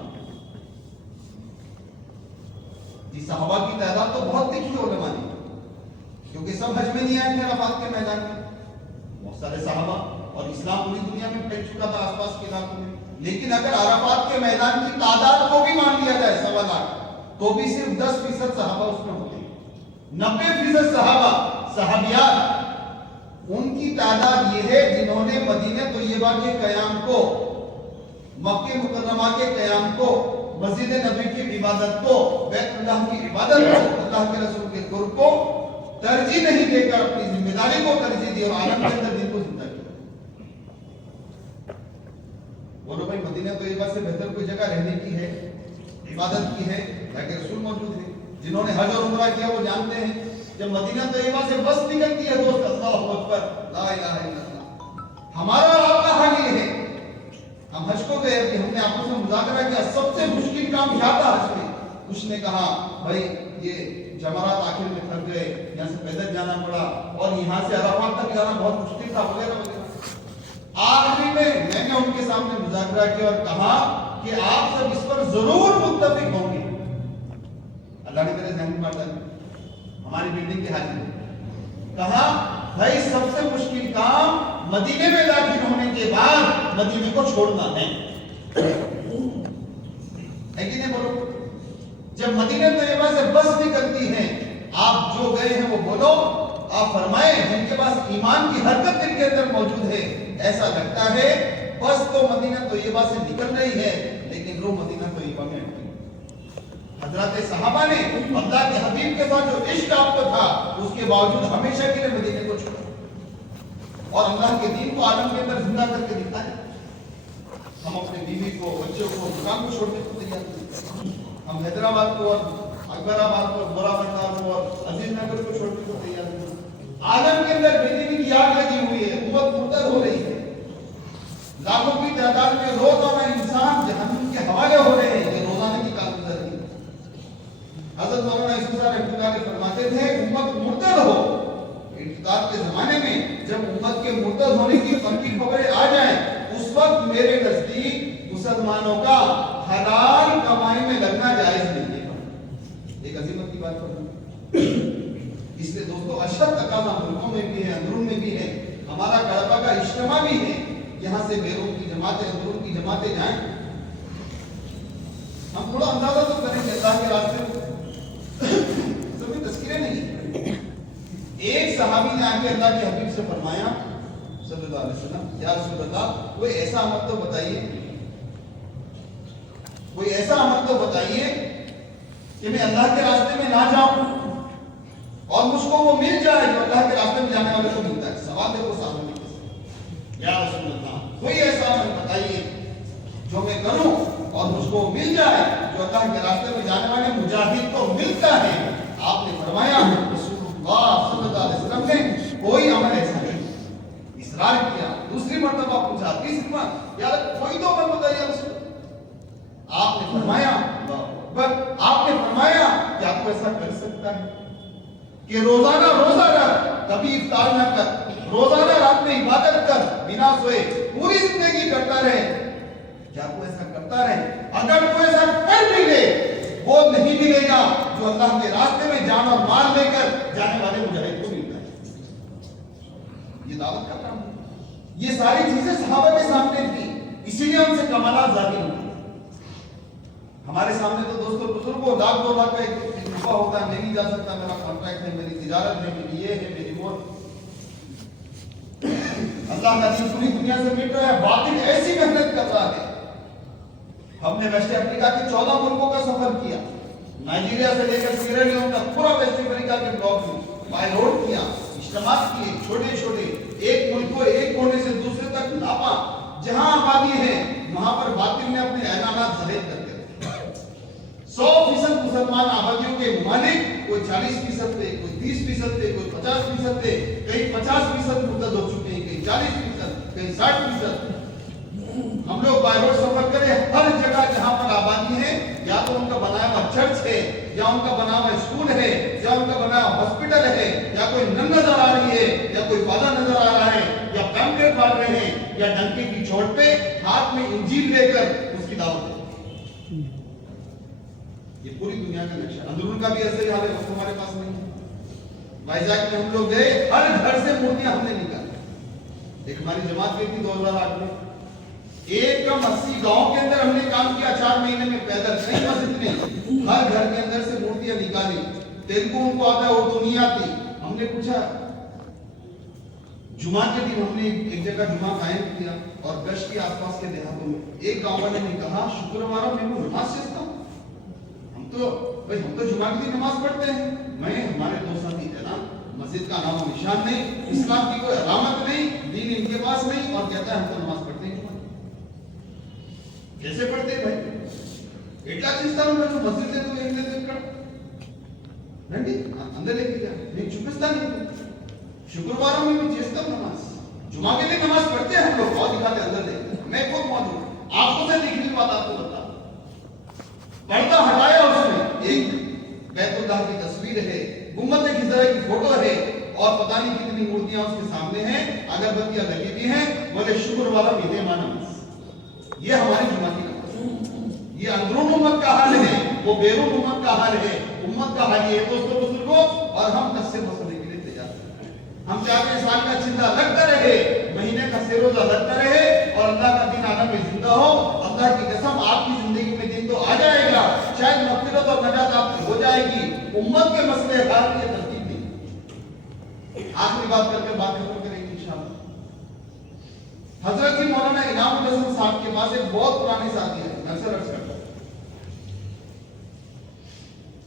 जी सहाबा की तादाद तो बहुत दिखी उलमा ने, क्योंकि सब हज में नहीं आए थे अराफात के मैदान में, बहुत सारे सहाबा, और इस्लाम पूरी दुनिया में फैल चुका था आसपास के इलाकों में। लेकिन अगर अराफात के मैदान की तादाद को भी मान लिया जाए 1.25 लाख, तो भी सिर्फ 10% सहाबा उसमें होते हैं। 90% सहाबा सहाबियात, उनकी तादाद ये है जिन्होंने मदीने तैयबा के कयाम को, मक्के मुकर्रमा के कयाम को, मस्जिद नबी की इबादत को, बैतुल्लाह की इबादत को, अल्लाह के रसूल के कुर्ब को तरजीह नहीं देकर अपनी जिम्मेदारी को तरजीह दी और आलम के अंदर दिन को जिंदा किया। बोलो भाई, मदीना तैयबा से बेहतर कोई जगह रहने की है, इबादत की है? अल्लाह के रसूल मौजूद है। जिन्होंने हज और उम्रा किया वो जानते हैं, जब मदीना तैयबा से बस निकलती है दोस्त, अल्लाहु अकबर, ला इलाहा इल्लल्लाह। हमारा आपका हाल ये है, हम हज को गए कि हमने आपस में मुज़ाकरा किया, सबसे मुश्किल काम क्या था हज में? उसने कहा भाई ये जमरात आखिर में थक गए, यहाँ से पैदल जाना पड़ा और यहाँ से अराफात तक जाना बहुत मुश्किल था, वगैरह वगैरह। आखिरी में मैंने उनके सामने मुज़ाकरा किया और कहा कि आप सब इस पर जरूर मुत्तफिक होंगे। अल्लाह ने मेरे ज़हन में बात डाली, हमारी बिल्डिंग के हाजिर कहा भाई सबसे मुश्किल काम मदीने में दाखिल होने के बाद मदीने को छोड़ना है कि नहीं? बोलो, जब मदीने तैयबा से बस निकलती है, आप जो गए हैं वो बोलो, आप फरमाएं जिनके पास ईमान की हरकत दिल के अंदर मौजूद है, ऐसा लगता है बस तो मदीना तैयबा से निकल रही है लेकिन रूह मदीना तैयबा में अटकी। हजरत सहाबा ने अल्लाह के हबीब के साथ जो इश्क आपको था, उसके बावजूद हमेशा के लिए मदीने को छोड़ा और अल्लाह के दीन को आलम के अंदर जिंदा करके दिखाया। हम अपने बीवी को, बच्चों को, दुकान को छोड़ने को तैयार नहीं। हम हैदराबाद को और अकबराबाद को, बोराबंदर को और अजीज नगर को छोड़ने को तैयार नहीं। आलम के अंदर बेदीनी की आग लगी हुई है, उम्मत मुर्तद हो रही है, लाखों की तादाद में रोजाना इंसान जहन्नुम के हवाले हो रहे हैं। ये रोजाना की कारगुजारी है। हजरत मौलाना यूसुफ रहमतुल्लाह अलैह फरमाते थे مرتد ہونے کی پکی خبریں آ جائیں اس وقت میرے نزدیک مسلمانوں کا حلال کمائی میں لگنا جائز نہیں ہے۔ ایک عظیمت کی بات کروں، اس لیے دوستو اشرف تقاضا ملکوں میں بھی ہے، اندرون میں بھی ہے، ہمارا کڑپا کا اجتماع بھی ہے، یہاں سے بیرون کی جماعتیں اندرون کی جماعتیں جائیں، ہم تھوڑا اندازہ تو کریں کہ اللہ کے راستے میں سبھی تذکرے نہیں۔ ایک صحابی نے آ کے اللہ کے حبیب سے فرمایا صلی اللہ علیہ وسلم، یا رسول اللہ کوئی ایسا عمل تو بتائیے، کوئی ایسا عمل تو بتائیے کہ میں اللہ کے راستے میں نہ جاؤں اور مجھ کو وہ مل جائے جو اللہ کے راستے میں جانے والے کو ملتا ہے۔ سوال دیکھو صحابہ نے، یا رسول اللہ کوئی ایسا عمل بتائیے جو میں کروں اور مجھ کو مل جائے جو اللہ کے راستے میں جانے والے مجاہد کو ملتا ہے۔ آپ نے فرمایا رسول اللہ صلی اللہ علیہ وسلم نے کوئی عمل ایسا نہیں، اصرار کیا، دوسری مرتبہ پوچھا، تیسری مرتبہ، یا کوئی تو عمل بتائیے رسول۔ آپ نے فرمایا کیا تو ایسا کر سکتا ہے کہ روزانہ روزہ رکھ، کبھی افطار نہ کر، روزانہ رات میں عبادت کر، بنا سوئے پوری زندگی کرتا رہے؟ کیا تو ایسا کرتا رہے؟ اگر تو ایسا کر بھی لے وہ نہیں ملے گا جو اللہ کے راستے میں جان اور مال لے کر جانے والے مجاہد کو ملتا ہے۔ یہ دعوت کا کام ہے، یہ ساری چیزیں صحابہ کے سامنے تھی، اسی لیے ان سے کمالات ظاہر ہوئے۔ ہمارے سامنے تو دوستوں بزرگوں لاکھ 2 لاکھ کا ایک روپیہ ہوتا ہے، میں نہیں جا سکتا، میرا کانٹریکٹ ہے، میری تجارت ہے، میری یہ ہے، میری وہ۔ اللہ کا دین پوری دنیا سے مٹ رہا ہے، باطل ایسی محنت کر رہا ہے۔ ہم نے ویسٹ افریقہ کے 14 ملکوں کا سفر کیا، نائجیریا سے لے کر سیرا لیون تک پورا ویسٹ افریقہ کے بلاک میں بائی روڈ کیا، اجتماعات کیے، چھوٹے چھوٹے، ایک ملک کو ایک کونے سے دوسرے تک ناپا، جہاں آبادی ہے وہاں پر باطل نے اپنے اعلانات ظاہر کر کے 100% مسلمان آبادیوں کے مالک، کوئی 40% تھے، کوئی 30% تھے، کوئی 50% تھے، کئی 50% مرتد ہو چکے ہیں، کئی 40%، کئی 60%۔ ہم لوگ بائی روڈ سفر کرے، ہر جگہ جہاں پر آبادی ہے یا تو ان کا بنایا ہوا چرچ ہے، یا ان کا بنا ہوا اسکول ہے، یا ان کا بنا ہوا ہاسپٹل ہے، یا کوئی نل نظر آ رہی ہے، یا کوئی پودا نظر آ رہا ہے، یا پیمفلیٹ بانٹ رہے ہیں، یا ڈنکے کی چوٹ پہ ہاتھ میں انجیل لے کر اس کی دعوت ہے۔ یہ پوری دنیا کا نقشہ، اندرون کا بھی ایسے ہی حال ہے، وہ ہمارے پاس نہیں ہے۔ وائزاگ میں ہم لوگ گئے، ہر گھر سے مورتیاں ہم نے نکالی۔ ایک ہماری جماعت گئی تھی 2008 میں، ایک کم 80 گاؤں کے اندر ہم نے کام کیا 4 مہینے میں، پیدل نہیں مسجد میں، ہر گھر کے اندر سے مورتیاں نکالی۔ تیلگو ان کو آتا ہے، اردو نہیں آتی۔ ہم نے پوچھا، جمعہ کے دن ہم نے ایک جگہ جمعہ قائم کیا اور گشت کے آس پاس کے دیہاتوں میں ایک گاؤں والے نے کہا شکروار میں وہ نماز سیکھتا ہوں، ہم تو جمعہ کے دن نماز پڑھتے ہیں۔ میں ہمارے دو ساتھی کہنا مسجد کا نام و نشان نہیں، اسلام کی کوئی علامت نہیں، دین ان کے پاس نہیں، اور کہتا ہے ہم تو نماز پڑھتے ہیں۔ کیسے پڑھتے ہیں بھائی؟ ایٹلا چیزتا ہوں میں جو مسجد لے تو ایک لے تو کر رنڈی اندر لے کے جا نہیں چپستا نہیں، شکرواروں میں بھی چیزتا ہوں نماز، جمعہ کے دن نماز پڑھتے ہیں ہم لوگ، اور دکھاتے اندر دیکھتے ہیں۔ میں خود موجود آنکھوں سے دیکھی ہوئی بات آپ کو بتا، پردہ ہٹایا اس میں ایک بیت اللہ کی تصویر ہے، گنبد خضرا کی فوٹو ہے، اور پتہ نہیں کتنی مورتیاں اس کے سامنے ہیں، اگربتیاں لگی ہوئی ہیں، بولے شکرواروں میں دے نماز۔ یہ ہماری جمعہ کی نماز، یہ اندرون امت کا حال ہے، وہ بیرون امت کا حال ہے۔ امت کا حال یہ ہے دوستوں بزرگوں، اور ہم دس سے بسنے کے لیے تیار ہیں۔ ہم چاہتے ہیں سال کا چندہ لگتا رہے، مہینے کا روزہ لگتا رہے، اور اللہ کا دین عالم میں زندہ ہو۔ اللہ کی قسم آپ کی زندگی میں دین تو آ جائے گا، شاید مغفرت اور نجات آپ کی ہو جائے گی۔ امت کے مسئلے حل کی ترتیب نہیں۔ آخری بات کر کے بات ختم کریں گے انشاءاللہ۔ حضرت مولانا انعام الحسن صاحب کے پاس ایک بہت پرانی ساتھی ہے، نرسر عرض کرتا ہے،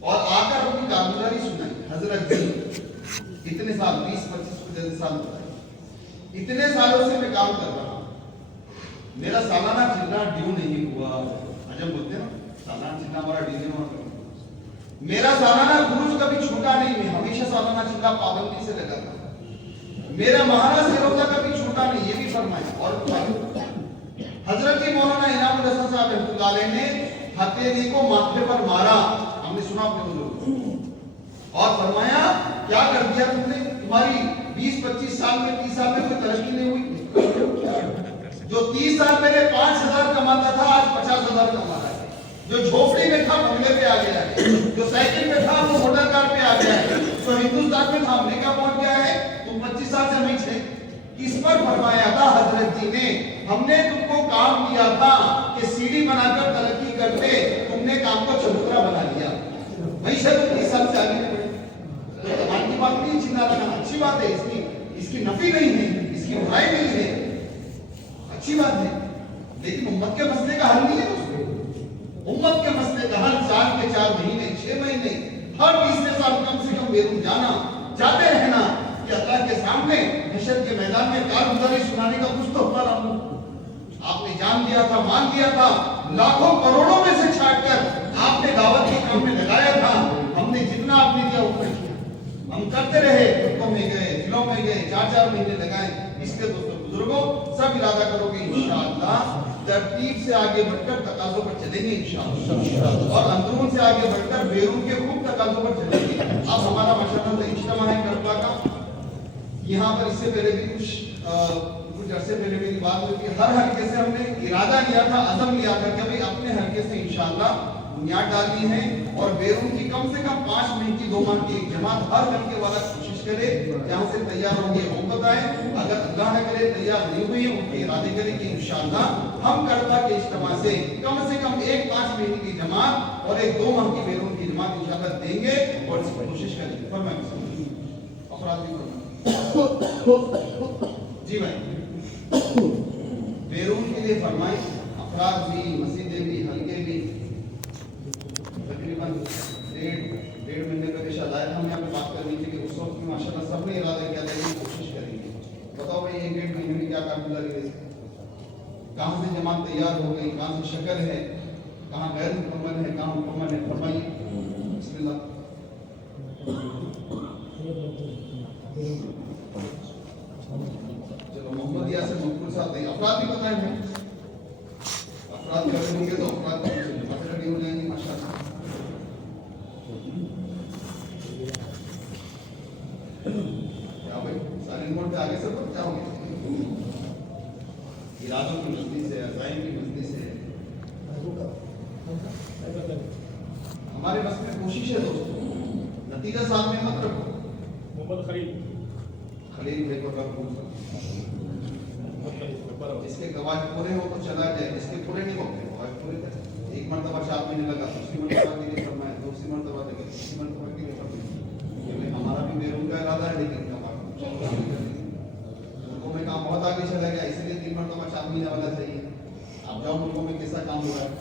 اور آ کر اپنی کارگزاری سنائی۔ حضرت جی اتنے سال 20-25 سال بتائے، اتنے سالوں سے میں کام کر رہا ہوں، میرا سالانہ چندہ ڈیو نہیں ہوا، عجب بولتے ہیں سالانہ چندہ ہمارا ڈیو نہیں ہوا، میرا سالانہ خروج کبھی چھوٹا نہیں، میں ہمیشہ سالانہ چندہ پابندی سے لگا تھا، میرا ماہانہ سے روزہ کبھی چھوٹا نہیں، یہ بھی فرمایا۔ اور حضرت مولانا انعام الحسن صاحب رحمۃ اللہ علیہ نے ہتھیلی کو ماتھے پر مارا، ہم نے سنا اپنے بزرگ، اور فرمایا کیا کر دیا تم نے، تمہاری 20-25 سال میں 30 سال میں کوئی ترقی نہیں ہوئی، जो 30 साल पहले 5,000 कमाता था आज 50,000 कमा रहा है, जो झोपड़ी में था बंगले पे आ गया है, जो साइकिल पे था वो मोटर कार पे आ गया है, जो हिंदुस्तान में था अमेरिका पहुंच गया है, तुम 25 साल से नहीं थे। किस पर फरमाया था हजरत जी ने, हमने तुमको काम दिया था कि सीढ़ी बनाकर तरक्की करते, तुमने काम को चबूतरा बना दिया, वही से तुम 30 साल से आगे बढ़े। तो कमाल की बात नहीं, चिल्ला रहा अच्छी बात है, इसकी नफी नहीं है, इसकी बुराई नहीं है, अच्छी बात है, लेकिन उम्मत के मसले का हल नहीं है दोस्तों। उम्मत के मसले का हल साल के 4 महीने 6 महीने हर 20 साल कम से कम बेरून जाना, जाते रहना कि अल्लाह के सामने हशर के मैदान में कारगुजारी सुनाने का कुछ तो हमारा आपने जान दिया था, मान दिया था, लाखों करोड़ों में से छाट कर आपने दावत के काम में लगाया था, हमने जितना आपने दिया उतना किया, हम करते रहे, घरों में गए, जिलों में गए, 4-4 महीने लगाए। इसलिए दोस्तों बुजुर्गों सब इरादा करोगे इंशाअल्लाह तरतीब से आगे बढ़कर तकाज़ों पर चलेंगे इंशाअल्लाह, और अंदरून से आगे बढ़कर बैरून के खूब तकाज़ों पर चलेंगे। अब हमारा माशाअल्लाह से इज्तिमा है करबला का, यहाँ पर इससे पहले भी कुछ अरसे पहले मेरी बात हुई थी, हर हल्के से हमने इरादा लिया था, अज़म लिया था कि भाई अपने हल्के से इंशाअल्लाह बुनियाद डालनी है, और बैरून की कम से कम 5 महीने की 2 माह की एक जमात हर हल्के वाला कोशिश करे, जहाँ से तैयार होंगे वो बताएं, अगर अल्लाह न करे तैयार नहीं हुई उनके इरादे करें कि इंशाअल्लाह हम करबला के इज्तिमा से कम एक 5 महीने की जमात और एक 2 माह की बैरून की जमात इंशाअल्लाह देंगे, और इसकी कोशिश करेंगे। फरमाइए अफराद भी जी भाई, बैरून के लिए फरमाएं, अफराद भी, मस्जिदें भी, हल्के भी, तकरीबन डेढ़ महीने पहले शायद आया था, हम यहाँ पे बात करनी थी कि उस वक्त में माशाल्लाह सबने इरादा किया था कि कोशिश करेंगे। बताओ भाई 1-1.5 महीने में क्या कारगुजारी है, कहाँ से जमात तैयार हो गई, कहाँ से शक्ल है, कहाँ गैर मुकम्मल है, कहाँ मुकम्मल है, फरमाइए बिस्मिल्लाह। चलो मोहम्मदिया से मकबूल साहब नहीं, अफराद भी बताएं भाई, अफराद भी अगर होंगे तो अफराद भी हो जाएंगे माशाअल्लाह। क्या भाई सारे रिमोट पे आगे से पर क्या हो गया, इरादों की मजलिस है, अज़ाइम की मजलिस है, हमारे बस में कोशिश है दोस्तों, नतीजा सामने मत रखो। मोहम्मद खलील भाई को कब जिसके गवाह पूरे हो तो चला जाए, जिसके पूरे नहीं होते गवाह पूरे करें। एक मरतबा 4 महीने लगा, दूसरी मरतबा के लिए फरमाया, दूसरी मरतबा के लिए, तीसरी मरतबा के लिए फरमाया। हमारा भी बैरून का इरादा है, लेकिन मुल्कों में काम बहुत आगे चला गया, इसलिए 3 मरतबा 4 महीने वाला चाहिए। आप जाओ मुल्कों में कैसा काम हो रहा है,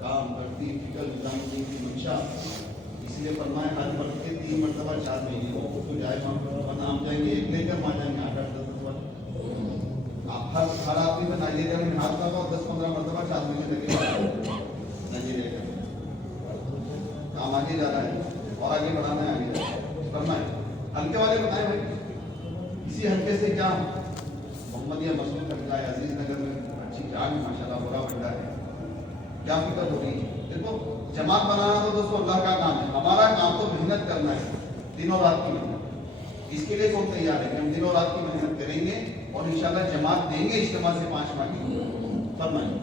काम करती फिकल की मंशा, इसलिए फरमाया हर वक्त के 3 मरतबा 4 महीने हो तो जाए, वरना हम जाएंगे एक लेकर वहाँ जाएंगे 8-10 आप हर आदमी में नाइजीरिया में हाथ लगाओ 10-15 मरतबा 4 महीने लगे नाइजीरिया का काम आगे जा रहा है और आगे बढ़ाना है, आगे करना है। हल्के वाले बताए भाई, इसी हल्के से क्या मोहम्मदिया मसरूफ हल्का है, अजीज नगर में अच्छी जाग माशाल्लाह बुरा बढ़ा है, क्या फिक्र हो रही है। देखो जमात बनाना तो दोस्तों अल्लाह का काम है, हमारा काम तो मेहनत करना है, दिनों रात की मेहनत। इसके लिए कौन तैयार है कि हम दिनों रात की मेहनत करेंगे और इंशाल्लाह जमात देंगे इज्तिमा से 5 माह की। फरमाइए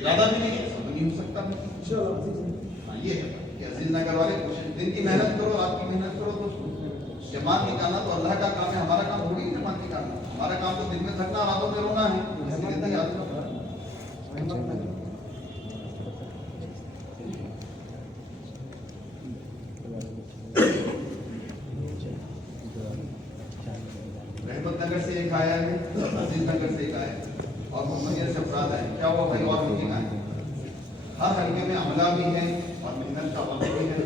इरादा भी नहीं है, सब नहीं हो सकता हाँ, ये है कि अजीज नगर वाले कोशिश दिन की मेहनत करो, रात की मेहनत करो, तो जमात निकालना तो अल्लाह का काम है, हमारा काम थोड़ी जमात निकालना। हमारा काम तो दिन में थकना, रातों में रोना है, इसलिए तैयार करो। रहमत नगर से एक आया है, अजीज नगर से एक आया है, और मोहम्मदिया से अफराद आए। क्या हुआ भाई, और भी आए। हर हल्के में अमला भी है और मेहनत का वक्त भी है।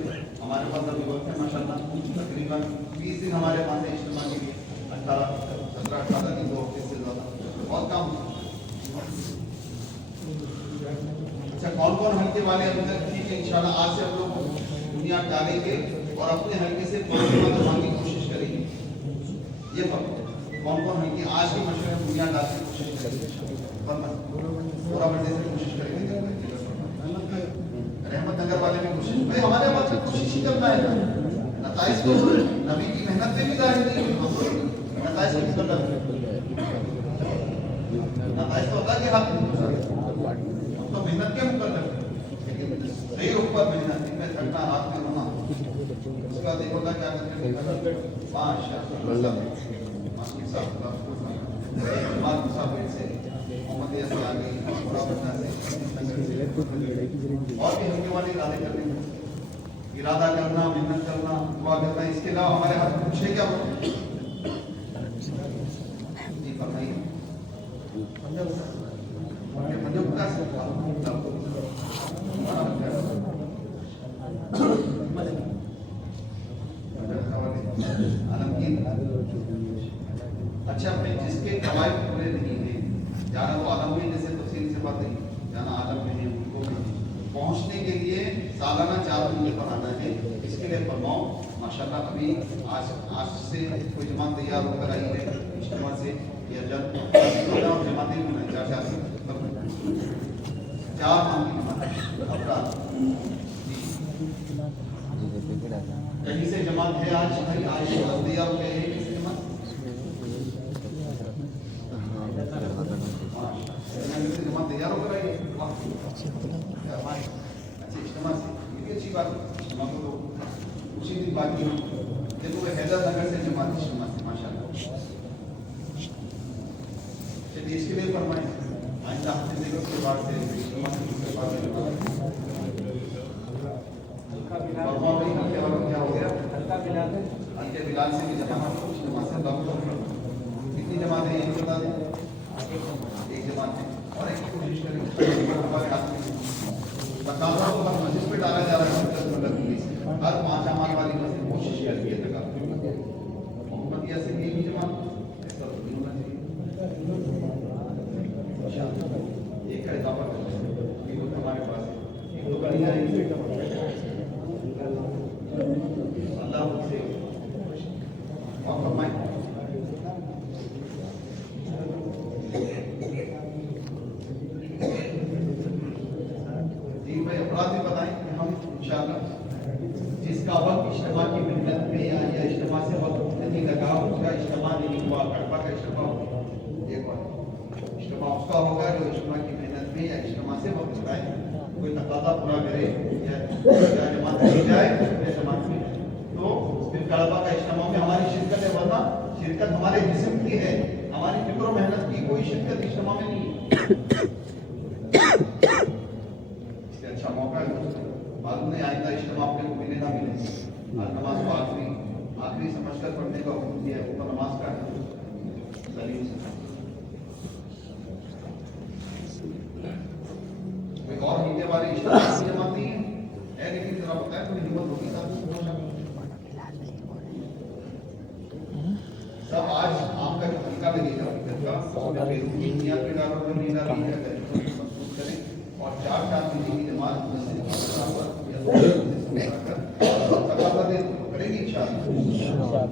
हमारे पास अभी वक्त है माशाल्लाह, तकरीबन 20 दिन हमारे पास है इज्तिमा के लिए, 17-18 दिन 2 हफ्ते से ज़्यादा बहुत काम। अच्छा कौन कौन हल्के वाले अभी तक ठीक है, इंशाल्लाह आज से हम लोग बुनियाद डालेंगे और अपने हल्के से की कोशिश करेंगे। ये कौन कौन हल्के आज के मशवरे में बुनियाद डालने की कोशिश करेंगे, पूरा बड़े से कोशिश करेंगे। रहमत नगर वाले में कोशिश, भाई हमारे पास कोशिश ही करना है, नताइज तो नबी की मेहनत में भी जाहिर नहीं हुई, नताइज की कदर नताइज तो होता है कि हाथ हम तो मेहनत के मुकद्दर हैं, लेकिन सही रुख पर मेहनत, इनमें थकना, हाथ में रोना, उसके बाद देखो क्या करते हैं, माशाअल्लाह मास्की साहब जमात मुसाफिर से मोहम्मदिया से आ गई, पूरा पटना से, और भी हमने वाले इरादे करने हैं, इरादा करना, मेहनत करना, दुआ करना, इसके अलावा हमारे हाथ में कुछ है क्या? जी फरमाइए। पंजाब का अच्छा, अपने जिसके कवायद पूरे नहीं है, जाना तो आलम में, जैसे तफसील से बात नहीं, जाना आलम में है, उनको भी पहुंचने के लिए सालाना 4 दिन पढ़ाना है। इसके लिए फरमाओ माशाल्लाह अभी आज से कोई जमात तैयार होकर आई है इज्तिमा से, या जमातें भी बनाई 4 नाम की जमात अफराद कहीं से जमात है आज तैयार हो गए हैं, किसी जमात जमात तैयार होकर आई है, अच्छी इज्तिमा से, ये भी अच्छी बात है। इज्तिमा को तो उसी दिन बाकी देखो हैदरनगर से जमात इज्तिमा से माशाल्लाह, चलिए इसके लिए फरमाएं आइंदा हफ्ते से उसके बाद से इज्तिमा से उसके बाद फरमाओ भाई हल्के वाला क्या हो गया, हल्के बिलाल से भी जमात इज्तिमा से कितनी जमात है ये बता दें, एक जमात है और एक कोशिश करें हमारे हाथ में तकाज़ा को हर मस्जिद पे डाला जा रहा है, हर 5 अमाल वाली मस्जिद कोशिश करती है तकाज़ा मोहम्मदिया से ये भी जमात ऐसा नहीं होना चाहिए, एक का इजाफा कर लें, ये तो हमारे पास है, एक तो कहीं आएंगे अल्लाह से आप फरमाएं। अपराध भी बताएं कि हम इंशाअल्लाह जिसका वक्त इज्तिमा की मेहनत में या इज्तिमा से वक्त नहीं लगा, उसका इज्तिमा नहीं हुआ, कड़पा का इज्तिमा होगा, एक बार इज्तिमा उसका होगा जो इज्तिमा की मेहनत में या इज्तिमा से वक्त लगाए, कोई तकाज़ा पूरा करे या जमात नहीं जाए या जमात में, तो फिर कड़पा का इज्तिमा में हमारी शिरकत है, वरना शिरकत हमारे जिस्म की है, हमारी फिक्र मेहनत की कोई शिरकत इज्तिमा में नहीं है। अच्छा मौका है, मालूम नहीं आइंदा इज्तिमा अपने को मिले ना मिले, आज नमाज को आखिरी समझकर पढ़ने का हुक्म दिया है, वो तो नमाज का है सलीम से। कोई और हिंदे वाले इज्तिमा की जमात नहीं है, लेकिन जरा बताएं थोड़ी हिम्मत होगी सब आज आपका जो हल्का लगेगा दुनिया पे डालो तो नहीं डालो मजबूत करें, और 4 की जमात करेंगे इंशाअल्लाह।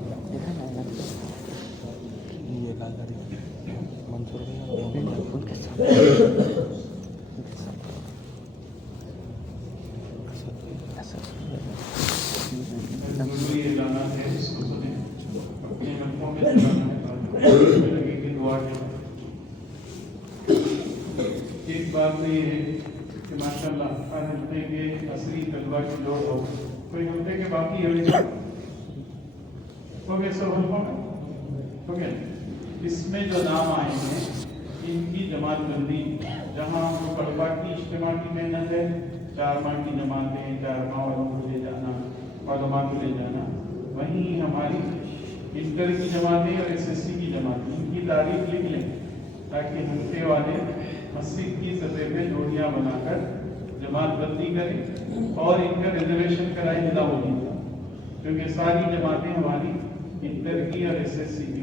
एक बात तो ये है कि माशाल्लाह हर हफ्ते के असली तलबा की लोड़ हो, कोई हफ्ते के बाकी हो गए सब हो गया। इसमें जो नाम आए हैं इनकी जमात बंदी, जहाँ तलबा की इज्तिमा की मेहनत है, 4 माह की जमातें, 4 माह वालों को ले जाना, मालूमात को ले जाना, वहीं हमारी इंटर की जमातें और SSC की जमातें, इनकी तारीफ लिख लें ताकि हफ्ते वाले मस्जिद की सतह पे जोड़ियाँ बनाकर जमात बंदी करें और इनका रिजर्वेशन कराए निज़ामुद्दीन का, क्योंकि सारी जमातें हमारी इंटर की और SSC की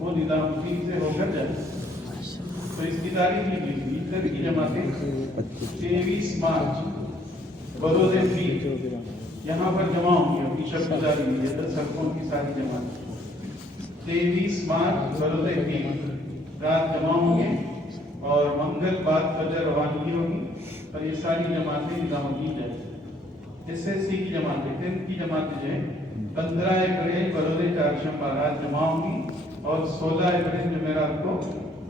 वो निज़ामुद्दीन से होकर जाए। तो इसकी तारीख लिखी, इंटर की जमातें 23 मार्च बरोज़े पीर यहाँ पर जमा होंगी, अपनी शब्द गुजारी हुई है 10 सड़कों की सारी जमात 23 मार्च बरोज़े पीर रात जमा होंगे और मंगल बाद फजर रवानगी होगी, और ये सारी जमातें निज़ामुद्दीन है। SSC की जमातें 10th की जमातें जो है 15 अप्रैल बरोदे चारशंबा रात जमा होंगी और 16 अप्रैल जमेरात को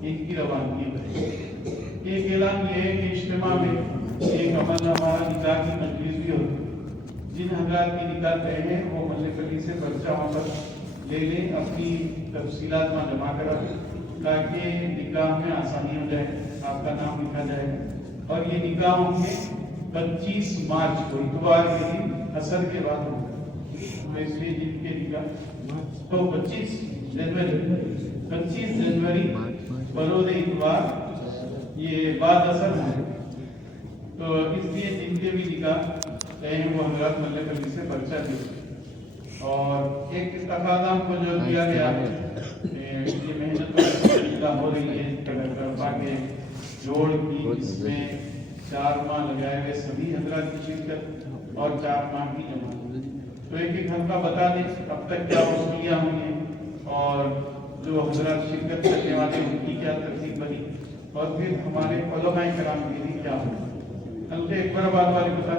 इनकी रवानगी होगी। एक ऐलान ये है कि इज्तिमा में एक अमलनामा निकाह की मजलिस भी होगी। जिन हजरात की निकाह तय है वो मल्ले कली से पर्चा वहाँ पर ले लें, अपनी तफसीलात में जमा करा ताकि निकाह में आसानी हो जाए, आपका नाम लिखा जाए। और ये निकाह होंगे 25 मार्च को इतवार के दिन असर के बाद होगा, तो इसलिए जिनके निकाह तो 25 जनवरी बरोदे इतवार ये बाद असर है, तो इसलिए जिनके भी निकाह तय हैं वो हजरत मल्ले कली से पर्चा दे। और एक तकादा को जो दिया गया है, ये मेहनत हो रही है तरफा के जोड़ की, इसमें 4 माह लगाए हुए सभी हजरात की शिरकत और 4 माह की जमा। तो एक हल्का बता दें अब तक क्या वसूलियाँ हुई हैं और जो हजरात शिरकत करने वाले उनकी क्या तरतीब बनी, और फिर हमारे उलमाए कराम की भी क्या हुई। हल्के एक बार बात वाले बता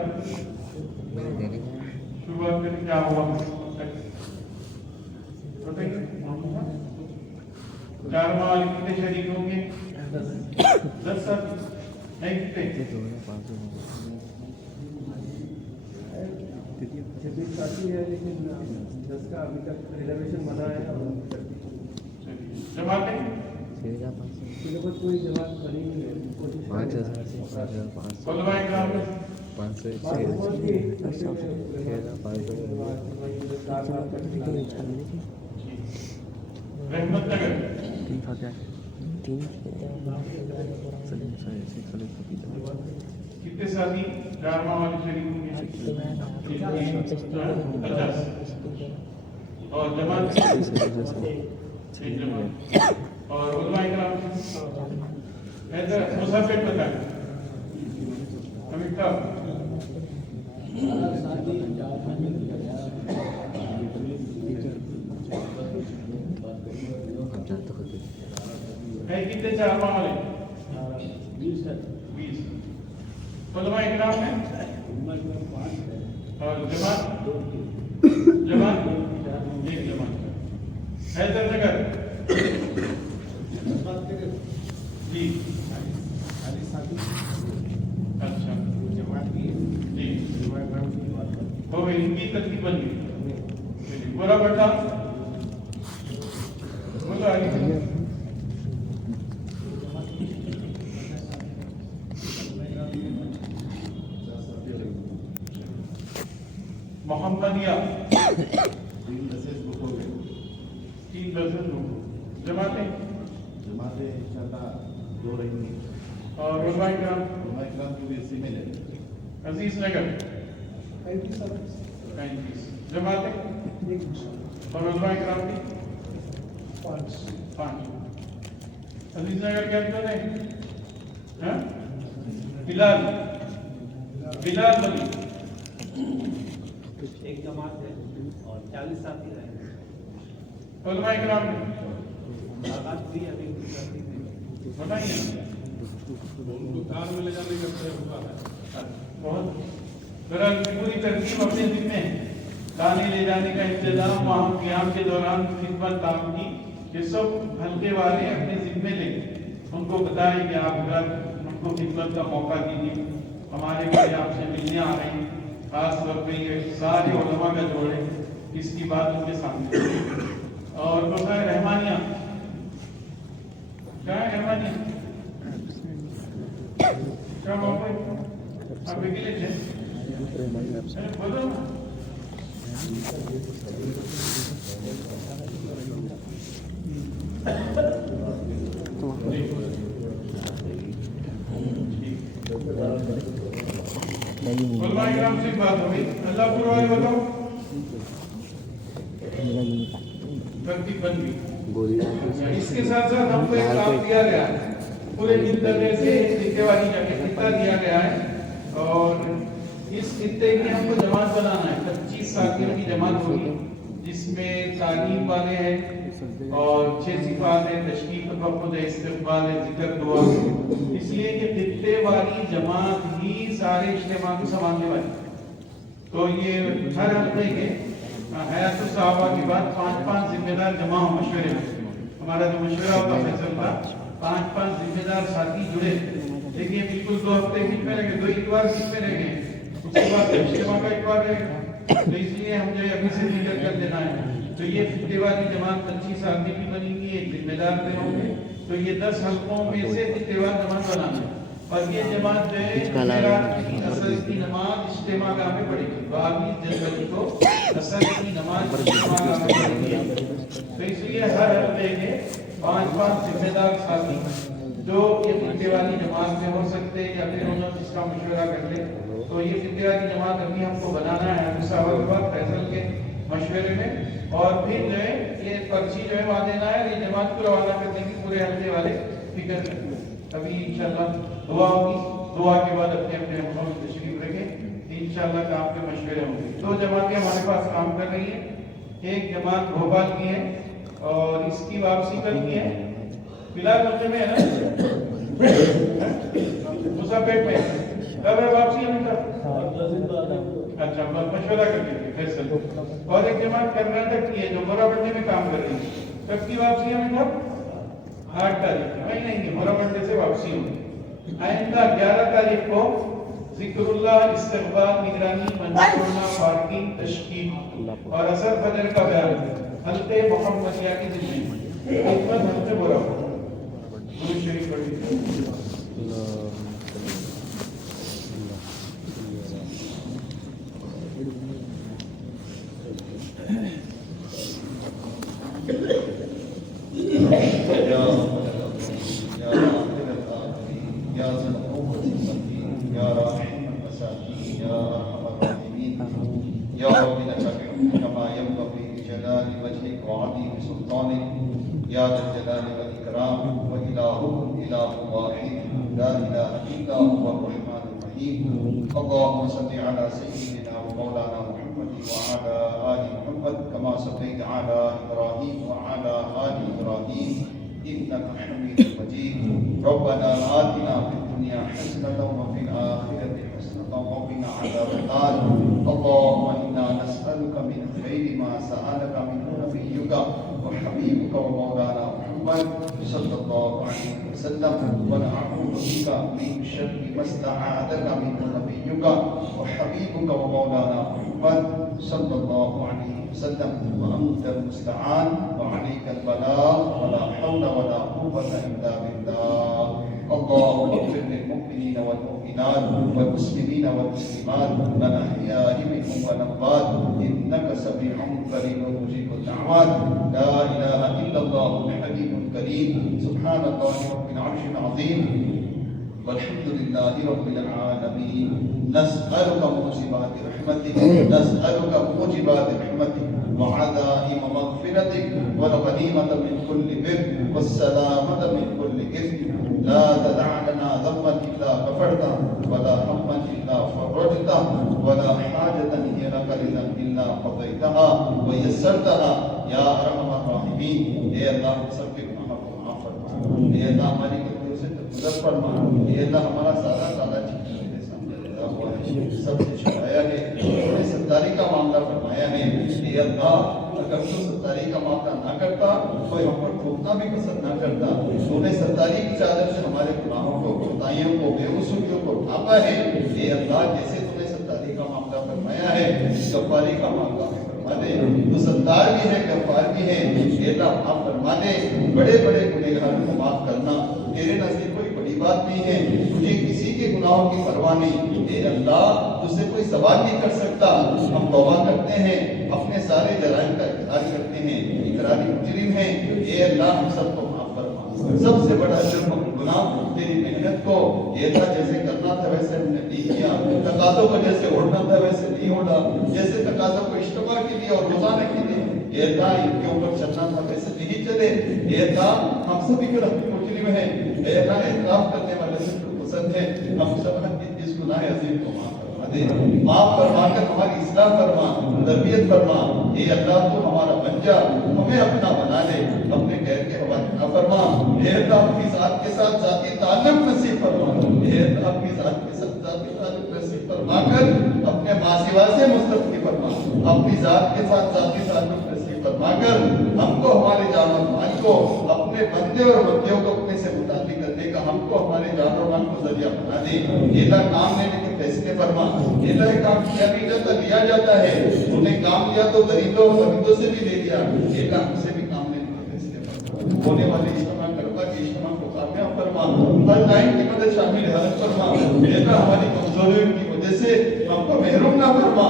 शुरुआत में क्या हुआ बताइए। 4 माह वाले कितने शरीक होंगे? 10 साल नहीं कितने? साथी है लेकिन 10 का अभी तक रिजर्वेशन बना है। जमाते कोई जमात बनी नहीं है। 5,000 से 5,500 उलमाए कराम 500 रहमत नगर कितने साथी 4 माह वाले शरीक होंगे? 50 और जमात एक जमात और उलमाए कराम ऐसा मुसाफिर बता अमिता है कितने 4 माह वाले? 20 उलमाए कराम है और जमात एक जमात हैदरनगर जी अच्छा जी हो गई, इनकी तरतीब बन गई। बोरा बट्टा बोलो आगे। मोहम्मदिया 3 बसेस बुक हो गए। 3 बसेस जमाते जमातें इंशाल्लाह 2 रहेंगी और उलमाए कराम इकराम की भी इसी में ले अजीज नगर 35 जमाते और उलमाए कराम की 5 अजीज नगर क्या कहते हैं? बिलाल बली एक जमात है और 40 साथी रहेंगे। उलमाए कराम मुलाकात भी अभी बताइए कार में ले जाने का बहुत पूरी तरकीब अपने जिम्मे है। लाने ले जाने का इंतजाम वहाँ क्याम के दौरान खिदमत काम की ये सब हल्के वाले अपने जिम्मे लेंगे, उनको बताएं कि आप घर उनको खिदमत का मौका दीजिए। हमारे भाई आपसे मिलने आ रहे हैं, खास तौर पे ये सारे उलमा का जोड़ है, इसकी बात उनके सामने। और दूसरा है रहमानिया, क्या है रहमानिया? क्या बाबू आप अकेले थे? अरे बोलो ना। उलमाए किराम से बात हो गई, अल्लाह वाले बताओ तरतीब बन गई। इसके साथ साथ हमको एक काम दिया गया है, पूरे खित्ते से खित्ते वाली जगह खित्ता दिया गया है और इस खित्ते की हमको जमात बनाना है। 25 साथियों की जमात होगी जिसमें तालीम वाले हैं और 6 सिफात है, तशकील तफक्कुर है, इस्तिक़बाल है, जिक्र दुआ। इसलिए कि खित्ते वाली जमात ही सारे इज्तिमा को संभालने वाली, तो ये हर हफ्ते के हयात साहबा के बाद 5-5 जिम्मेदार जमा हो मशवरे में। हमारा जो मशवरा होता फैसल था 5-5 जिम्मेदार साथी जुड़े। देखिए बिल्कुल 2 हफ्ते बीच में रह गए, 2 इतवार बीच में रह गए, उसके बाद इज्तिमा का इतवार रहेगा, तो इसलिए मुझे अभी से निकल कर देना है। तो ये फिफ्ते वाली जमात 25 आदमी भी बनेंगी, एक जिम्मेदार भी होंगे, तो ये 10 हल्कों में से फिफ्ते वाली जमात बनाना है। और ये जमात जो है असर की नमाज इज्तिमा गाह में पड़ेगी, 22 जनवरी को असर की नमाज इज्तिमा गाह में पड़ेगी। तो इसलिए हर हफ्ते के 5-5 जिम्मेदार साथी जो ये फिफ्ते वाली जमात में हो सकते हैं या फिर उन्होंने इसका मशवरा कर ले, तो ये फिफ्ते वाली जमात अभी हमको बनाना है फैसल के मशवरे में। और फिर जो है ये पर्ची जो है वहाँ देना है, ये जमात को रवाना कर देंगे पूरे हफ्ते वाले फिक्र करेंगे। अभी इंशाल्लाह दुआ होगी, दुआ के बाद अपने अपने मुल्कों में तशरीफ रखें, इंशाल्लाह काम के मशवरे होंगे। 2 जमातें हमारे पास काम कर रही हैं, एक जमात भोपाल की है और इसकी वापसी कल की है, फिलहाल मुझे में है ना मुसापेट में, कब है वापसी हमें कब? अच्छा मशवरा कर लीजिए फैसल। और एक जमात कर्नाटक की है जो मोराबंडी में काम कर रही है, कब की वापसी हमें कब? 8 तारीख वही नहीं मोराबंडी से वापसी होगी। आइंदा 11 तारीख को जिक्रुल्लाह इस्तगफार निगरानी मंजूरना पार्किंग तशकील और असर फजर का बयान हल्के मोहम्मदिया की जिम्मे खिदमत हल्के बोला दुरूद शरीफ पढ़ लीजिए। اللهم صل على سيدنا ومولانا محمد وعلى آل محمد كما صليت على إبراهيم وعلى آل إبراهيم إنك حميد مجيد. ربنا آتنا في الدنيا حسنة وفي الآخرة حسنة وقنا عذاب النار. اللهم إنا نسألك من خير ما سألك منه نبيك وحبيبك ومولانا محمد صلى الله عليه وسلم ونعوذ بك من شر ما استعاذك منه نبيك وحبيبك ومولانا محمد صلى الله عليه وسلم وأنت المستعان وعليك البلاغ ولا حول ولا قوة إلا بالله. اللهم اغفر للمؤمنين والمؤمنات والمسلمين والمسلمات الأحياء منهم والأموات إنك سميع قريب مجيب الدعوات. لا إله إلا الله الحليم الكريم. سبحان الله رب العرش العظيم والحمد لله رب العالمين. نسألك موجبات رحمتك نسألك موجبات رحمتك وعزائم مغفرتك والغنيمة من كل بر والسلامة من كل إثم. لا تدع لنا ذنبا إلا غفرته ولا هما إلا فرجته ولا حاجة هي لك رضا إلا قضيتها ويسرتها يا أرحم الراحمين. اے اللہ سب کے گناہوں کو معاف فرما. اے اللہ ہماری غلطیوں سے درگزر فرما. اے اللہ ہمارا سارا تعالیٰ سب سے چھپایا ہے, انہیں ستاری کا معاملہ فرمایا ہے. اے اللہ اگر تو ستاری کا معاملہ نہ کرتا کوئی ہم پر ٹھوکنا بھی پسند نہ کرتا. تو نے ستاری کی چادر سے ہمارے گناہوں کو کوتاہیوں کو بے وسوخیوں کو ڈھانپا ہے. اے اللہ جیسے تو نے ستاری کا معاملہ فرمایا ہے غفاری کا معاملہ فرما دے. تو ستار بھی ہے غفار بھی ہے. اے اللہ معاف فرما دے. بڑے بڑے گنہگاروں کو معاف کرنا تیرے نزدیک کوئی بڑی بات نہیں ہے. تجھے کسی کے گناہوں کی پرواہ نہیں. اے اللہ تجھ سے کوئی سوال نہیں کر سکتا. ہم توبہ کرتے ہیں, اپنے سارے جرائم کا اقرار کرتے ہیں, اقراری مجرم ہیں. اے اللہ ہم سب کو معاف فرما. سب سے بڑا جرم گناہ تیری محنت کو اے اللہ جیسے کرنا تھا ویسے ہم نے نہیں کیا. تقاضوں کو جیسے اوڑھنا تھا ویسے نہیں اوڑھا. جیسے تقاضوں کو اجتماع کے لیے اور روزانہ کے لیے اے اللہ ان کے اوپر چلنا تھا ویسے نہیں چلے. اے اللہ ہم سبھی کے رحمی مجرم ہیں. اے اللہ اعتراف کرنے والے سب کو پسند ہے. ہم سب اس گناہ عظیم کو معاف فرما دے. معاف فرما کر ہماری اصلاح فرما, تربیت فرما. اے اللہ تو ہمارا بن جا, ہمیں اپنا بنا لے, اپنے غیر کے حوالے نہ فرما. اے اللہ اپنی ذات کے ساتھ ذاتی تعلق نصیب فرما. اے اللہ اپنی ذات کے ساتھ ذاتی تعلق نصیب فرما کر اپنے ماں سوا سے مستغنی فرما. अपनी जात के साथ जाती ताल्लुक नसीब फरमा कर हमको हमारे जान और माल को अपने बंदे और बंदियों को अपने से मुताल्लिक करने का हमको हमारे जान और माल को जरिया बना दे। अल्लाह काम लेने के फैसले फरमा। अल्लाह काम किया नहीं जाता, लिया जाता है। तूने काम लिया तो गरीबों और फरीदों से भी ले लिया। अल्लाह हमसे भी काम लेने के फैसले फरमा। होने वाले इज्तिमा करबा के इज्तिमा को कामयाब फरमा। हर टाइम की मदद शामिल हरत फरमा। अल्लाह हमारी कमजोरियों की वजह से हमको महरूम ना फरमा।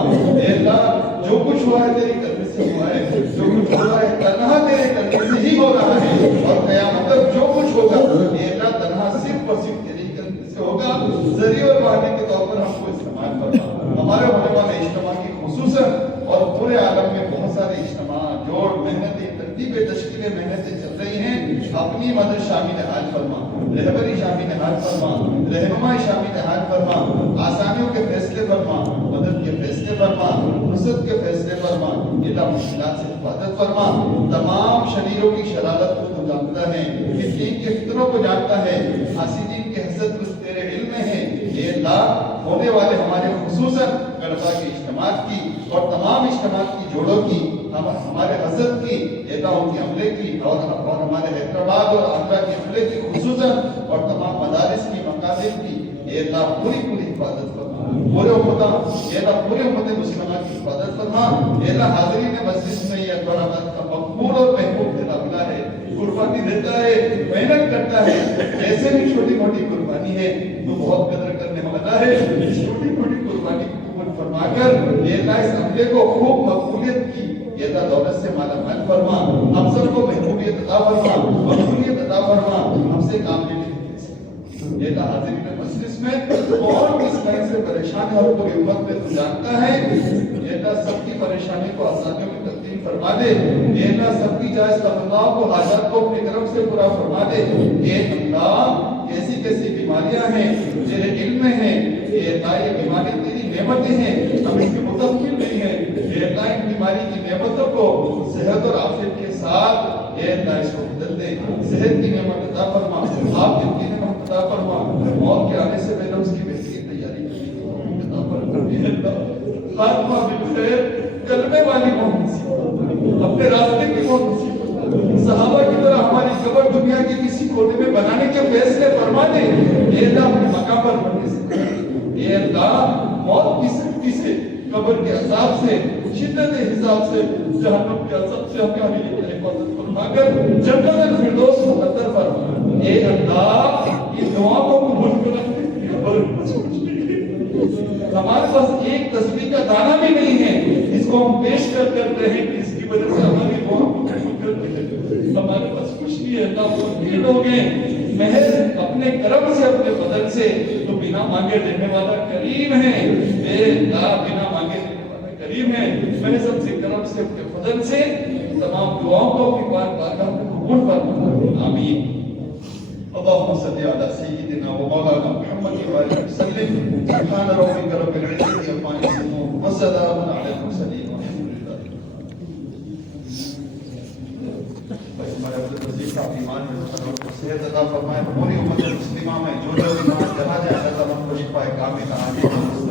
अल्लाह जो कुछ हुआ है तेरी करने से हुआ है, जो कुछ हो रहा है तन्हा तेरे करने से ही हो रहा है, और क़यामत तक जो कुछ होगा अल्लाह तन्हा सिर्फ और सिर्फ तेरे करने से होगा। जरिए और बहाने के तौर पर हमको इस्तेमाल करना। हमारे होने वाले इज्तिमा की खुसूसन और पूरे आलम में बहुत सारे इज्तिमा जोड़ मेहनतें तरतीबें तश्कीलें मेहनतें चल रही हैं। अपनी मदद शामिल हाल फरमा, रहबरी शामिल हाल फरमा, रहनुमाई शामिल हाल फरमा, आसानियों के फैसले फरमा, मदद के फैसले फरमा, नुसरत के फैसले फरमा। अल्लाह मुश्किलात से हिफाजत फरमा। तमाम शरीरों की शरारत को तू जानता है, फितने के फितरों को जानता है, हासिदीन के हसद को तेरे इल्म में है। ये अल्लाह होने वाले हमारे खुसूसन गरबा के इज्तिमात की और तमाम इज्तिमात की जोड़ों की, हमारे हसद की, अल्लाह उनके हमले की और हमारे हैदराबाद और आगरा के हमले की खुसूसन और तमाम मदारिस की मकासिद की अल्लाह पूरी पूरी हिफाजत फरमा। पूरे उम्मत अल्लाह पूरे उम्मत मुस्लिमा की हिफाजत फरमा। अल्लाह हाज़रीन मस्जिद में ये बरामद का मकबूल और महबूब काबिला है, कुर्बानी देता है, मेहनत करता है। ऐसे भी छोटी मोटी कुर्बानी है तो बहुत कदर करने वाला है। छोटी मोटी कुर्बानी को कबूल फरमाकर अल्लाह इस हमले को खूब मकबूलियत की अल्लाह दौलत से माला माल फरमा। हम सबको महबूबियत अता फरमा, मकबूलियत अता फरमा। हमसे काम लेने अल्लाह हाज़रीन मजलिस में और किस तरह से परेशान है और पूरी उम्मत में तू जानता है। अल्लाह सबकी परेशानी को आसानियों में तब्दील फरमा दे। अल्लाह सबकी जायज़ तमन्नाओं को हाजत को अपनी तरफ से पूरा फरमा दे। अल्लाह कैसी कैसी बीमारियां हैं तेरे इल्म में हैं। अल्लाह ये बीमारी तेरी नेमतें हैं, हम इसके मुतवक्किल नहीं हैं। अल्लाह इन बीमारी की नेमतों को सेहत और आफियत के साथ अल्लाह इसको बदल दे। सेहत की नेमत अता फरमा, आफियत की नेमत अता फरमा। मौत के आने से पहले उसकी बेहतरीन तैयारी करने की अता फरमा। खात्मा बिखैर, कलमे वाली मौत नसीब, अपने रास्ते की मौत नसीब, सहाबा की तरह हमारी कब्र दुनिया के किसी कोने में बनाने के फैसले फरमा दे। अल्लाह अपने मकाम पर बनने से अल्लाह मौत की सख्ती से, कब्र के अज़ाब से, शिद्दत हिसाब से, जहन्नम के अज़ाब से हमारी हिफाजत फरमाकर जन्नत फिरदौस मुक़द्दर फरमा। ए अल्लाह इन दुआओं को कबूल कर। हमारे पास एक तस्बीह का दाना भी नहीं है, इसको हम पेश कर करते हैं कि इसकी वजह से हमारी दुआ को कबूल करते हैं। हमारे पास कुछ नहीं है, ना फकीर लोग हैं, महज अपने करम से, अपने बदन से तो बिना मांगे देने वाला करीम है। बिना मांगे देने वाला करीम है। मैंने सबसे करम से, अपने बदन से तमाम दुआओं को अपनी बारगाह में कबूल फरमा। आमीन। अल्लाहुम्मा सल्ली अला सय्यिदिना व मौलाना मुहम्मद व आलिहि वसल्लम। सुब्हान रब्बिका रब्बिल इज्जति अम्मा यसिफून व सलामुन अलल मुरसलीन वल्हम्दुलिल्लाह। हमारे अब्दुल रज़ीक साहब ईमान में सेहत अता फरमाए। पूरी उम्मत मुस्लिमा में जो लोग जहाँ जहाँ अल्लाह ताला को शिफा कामिला आमीन।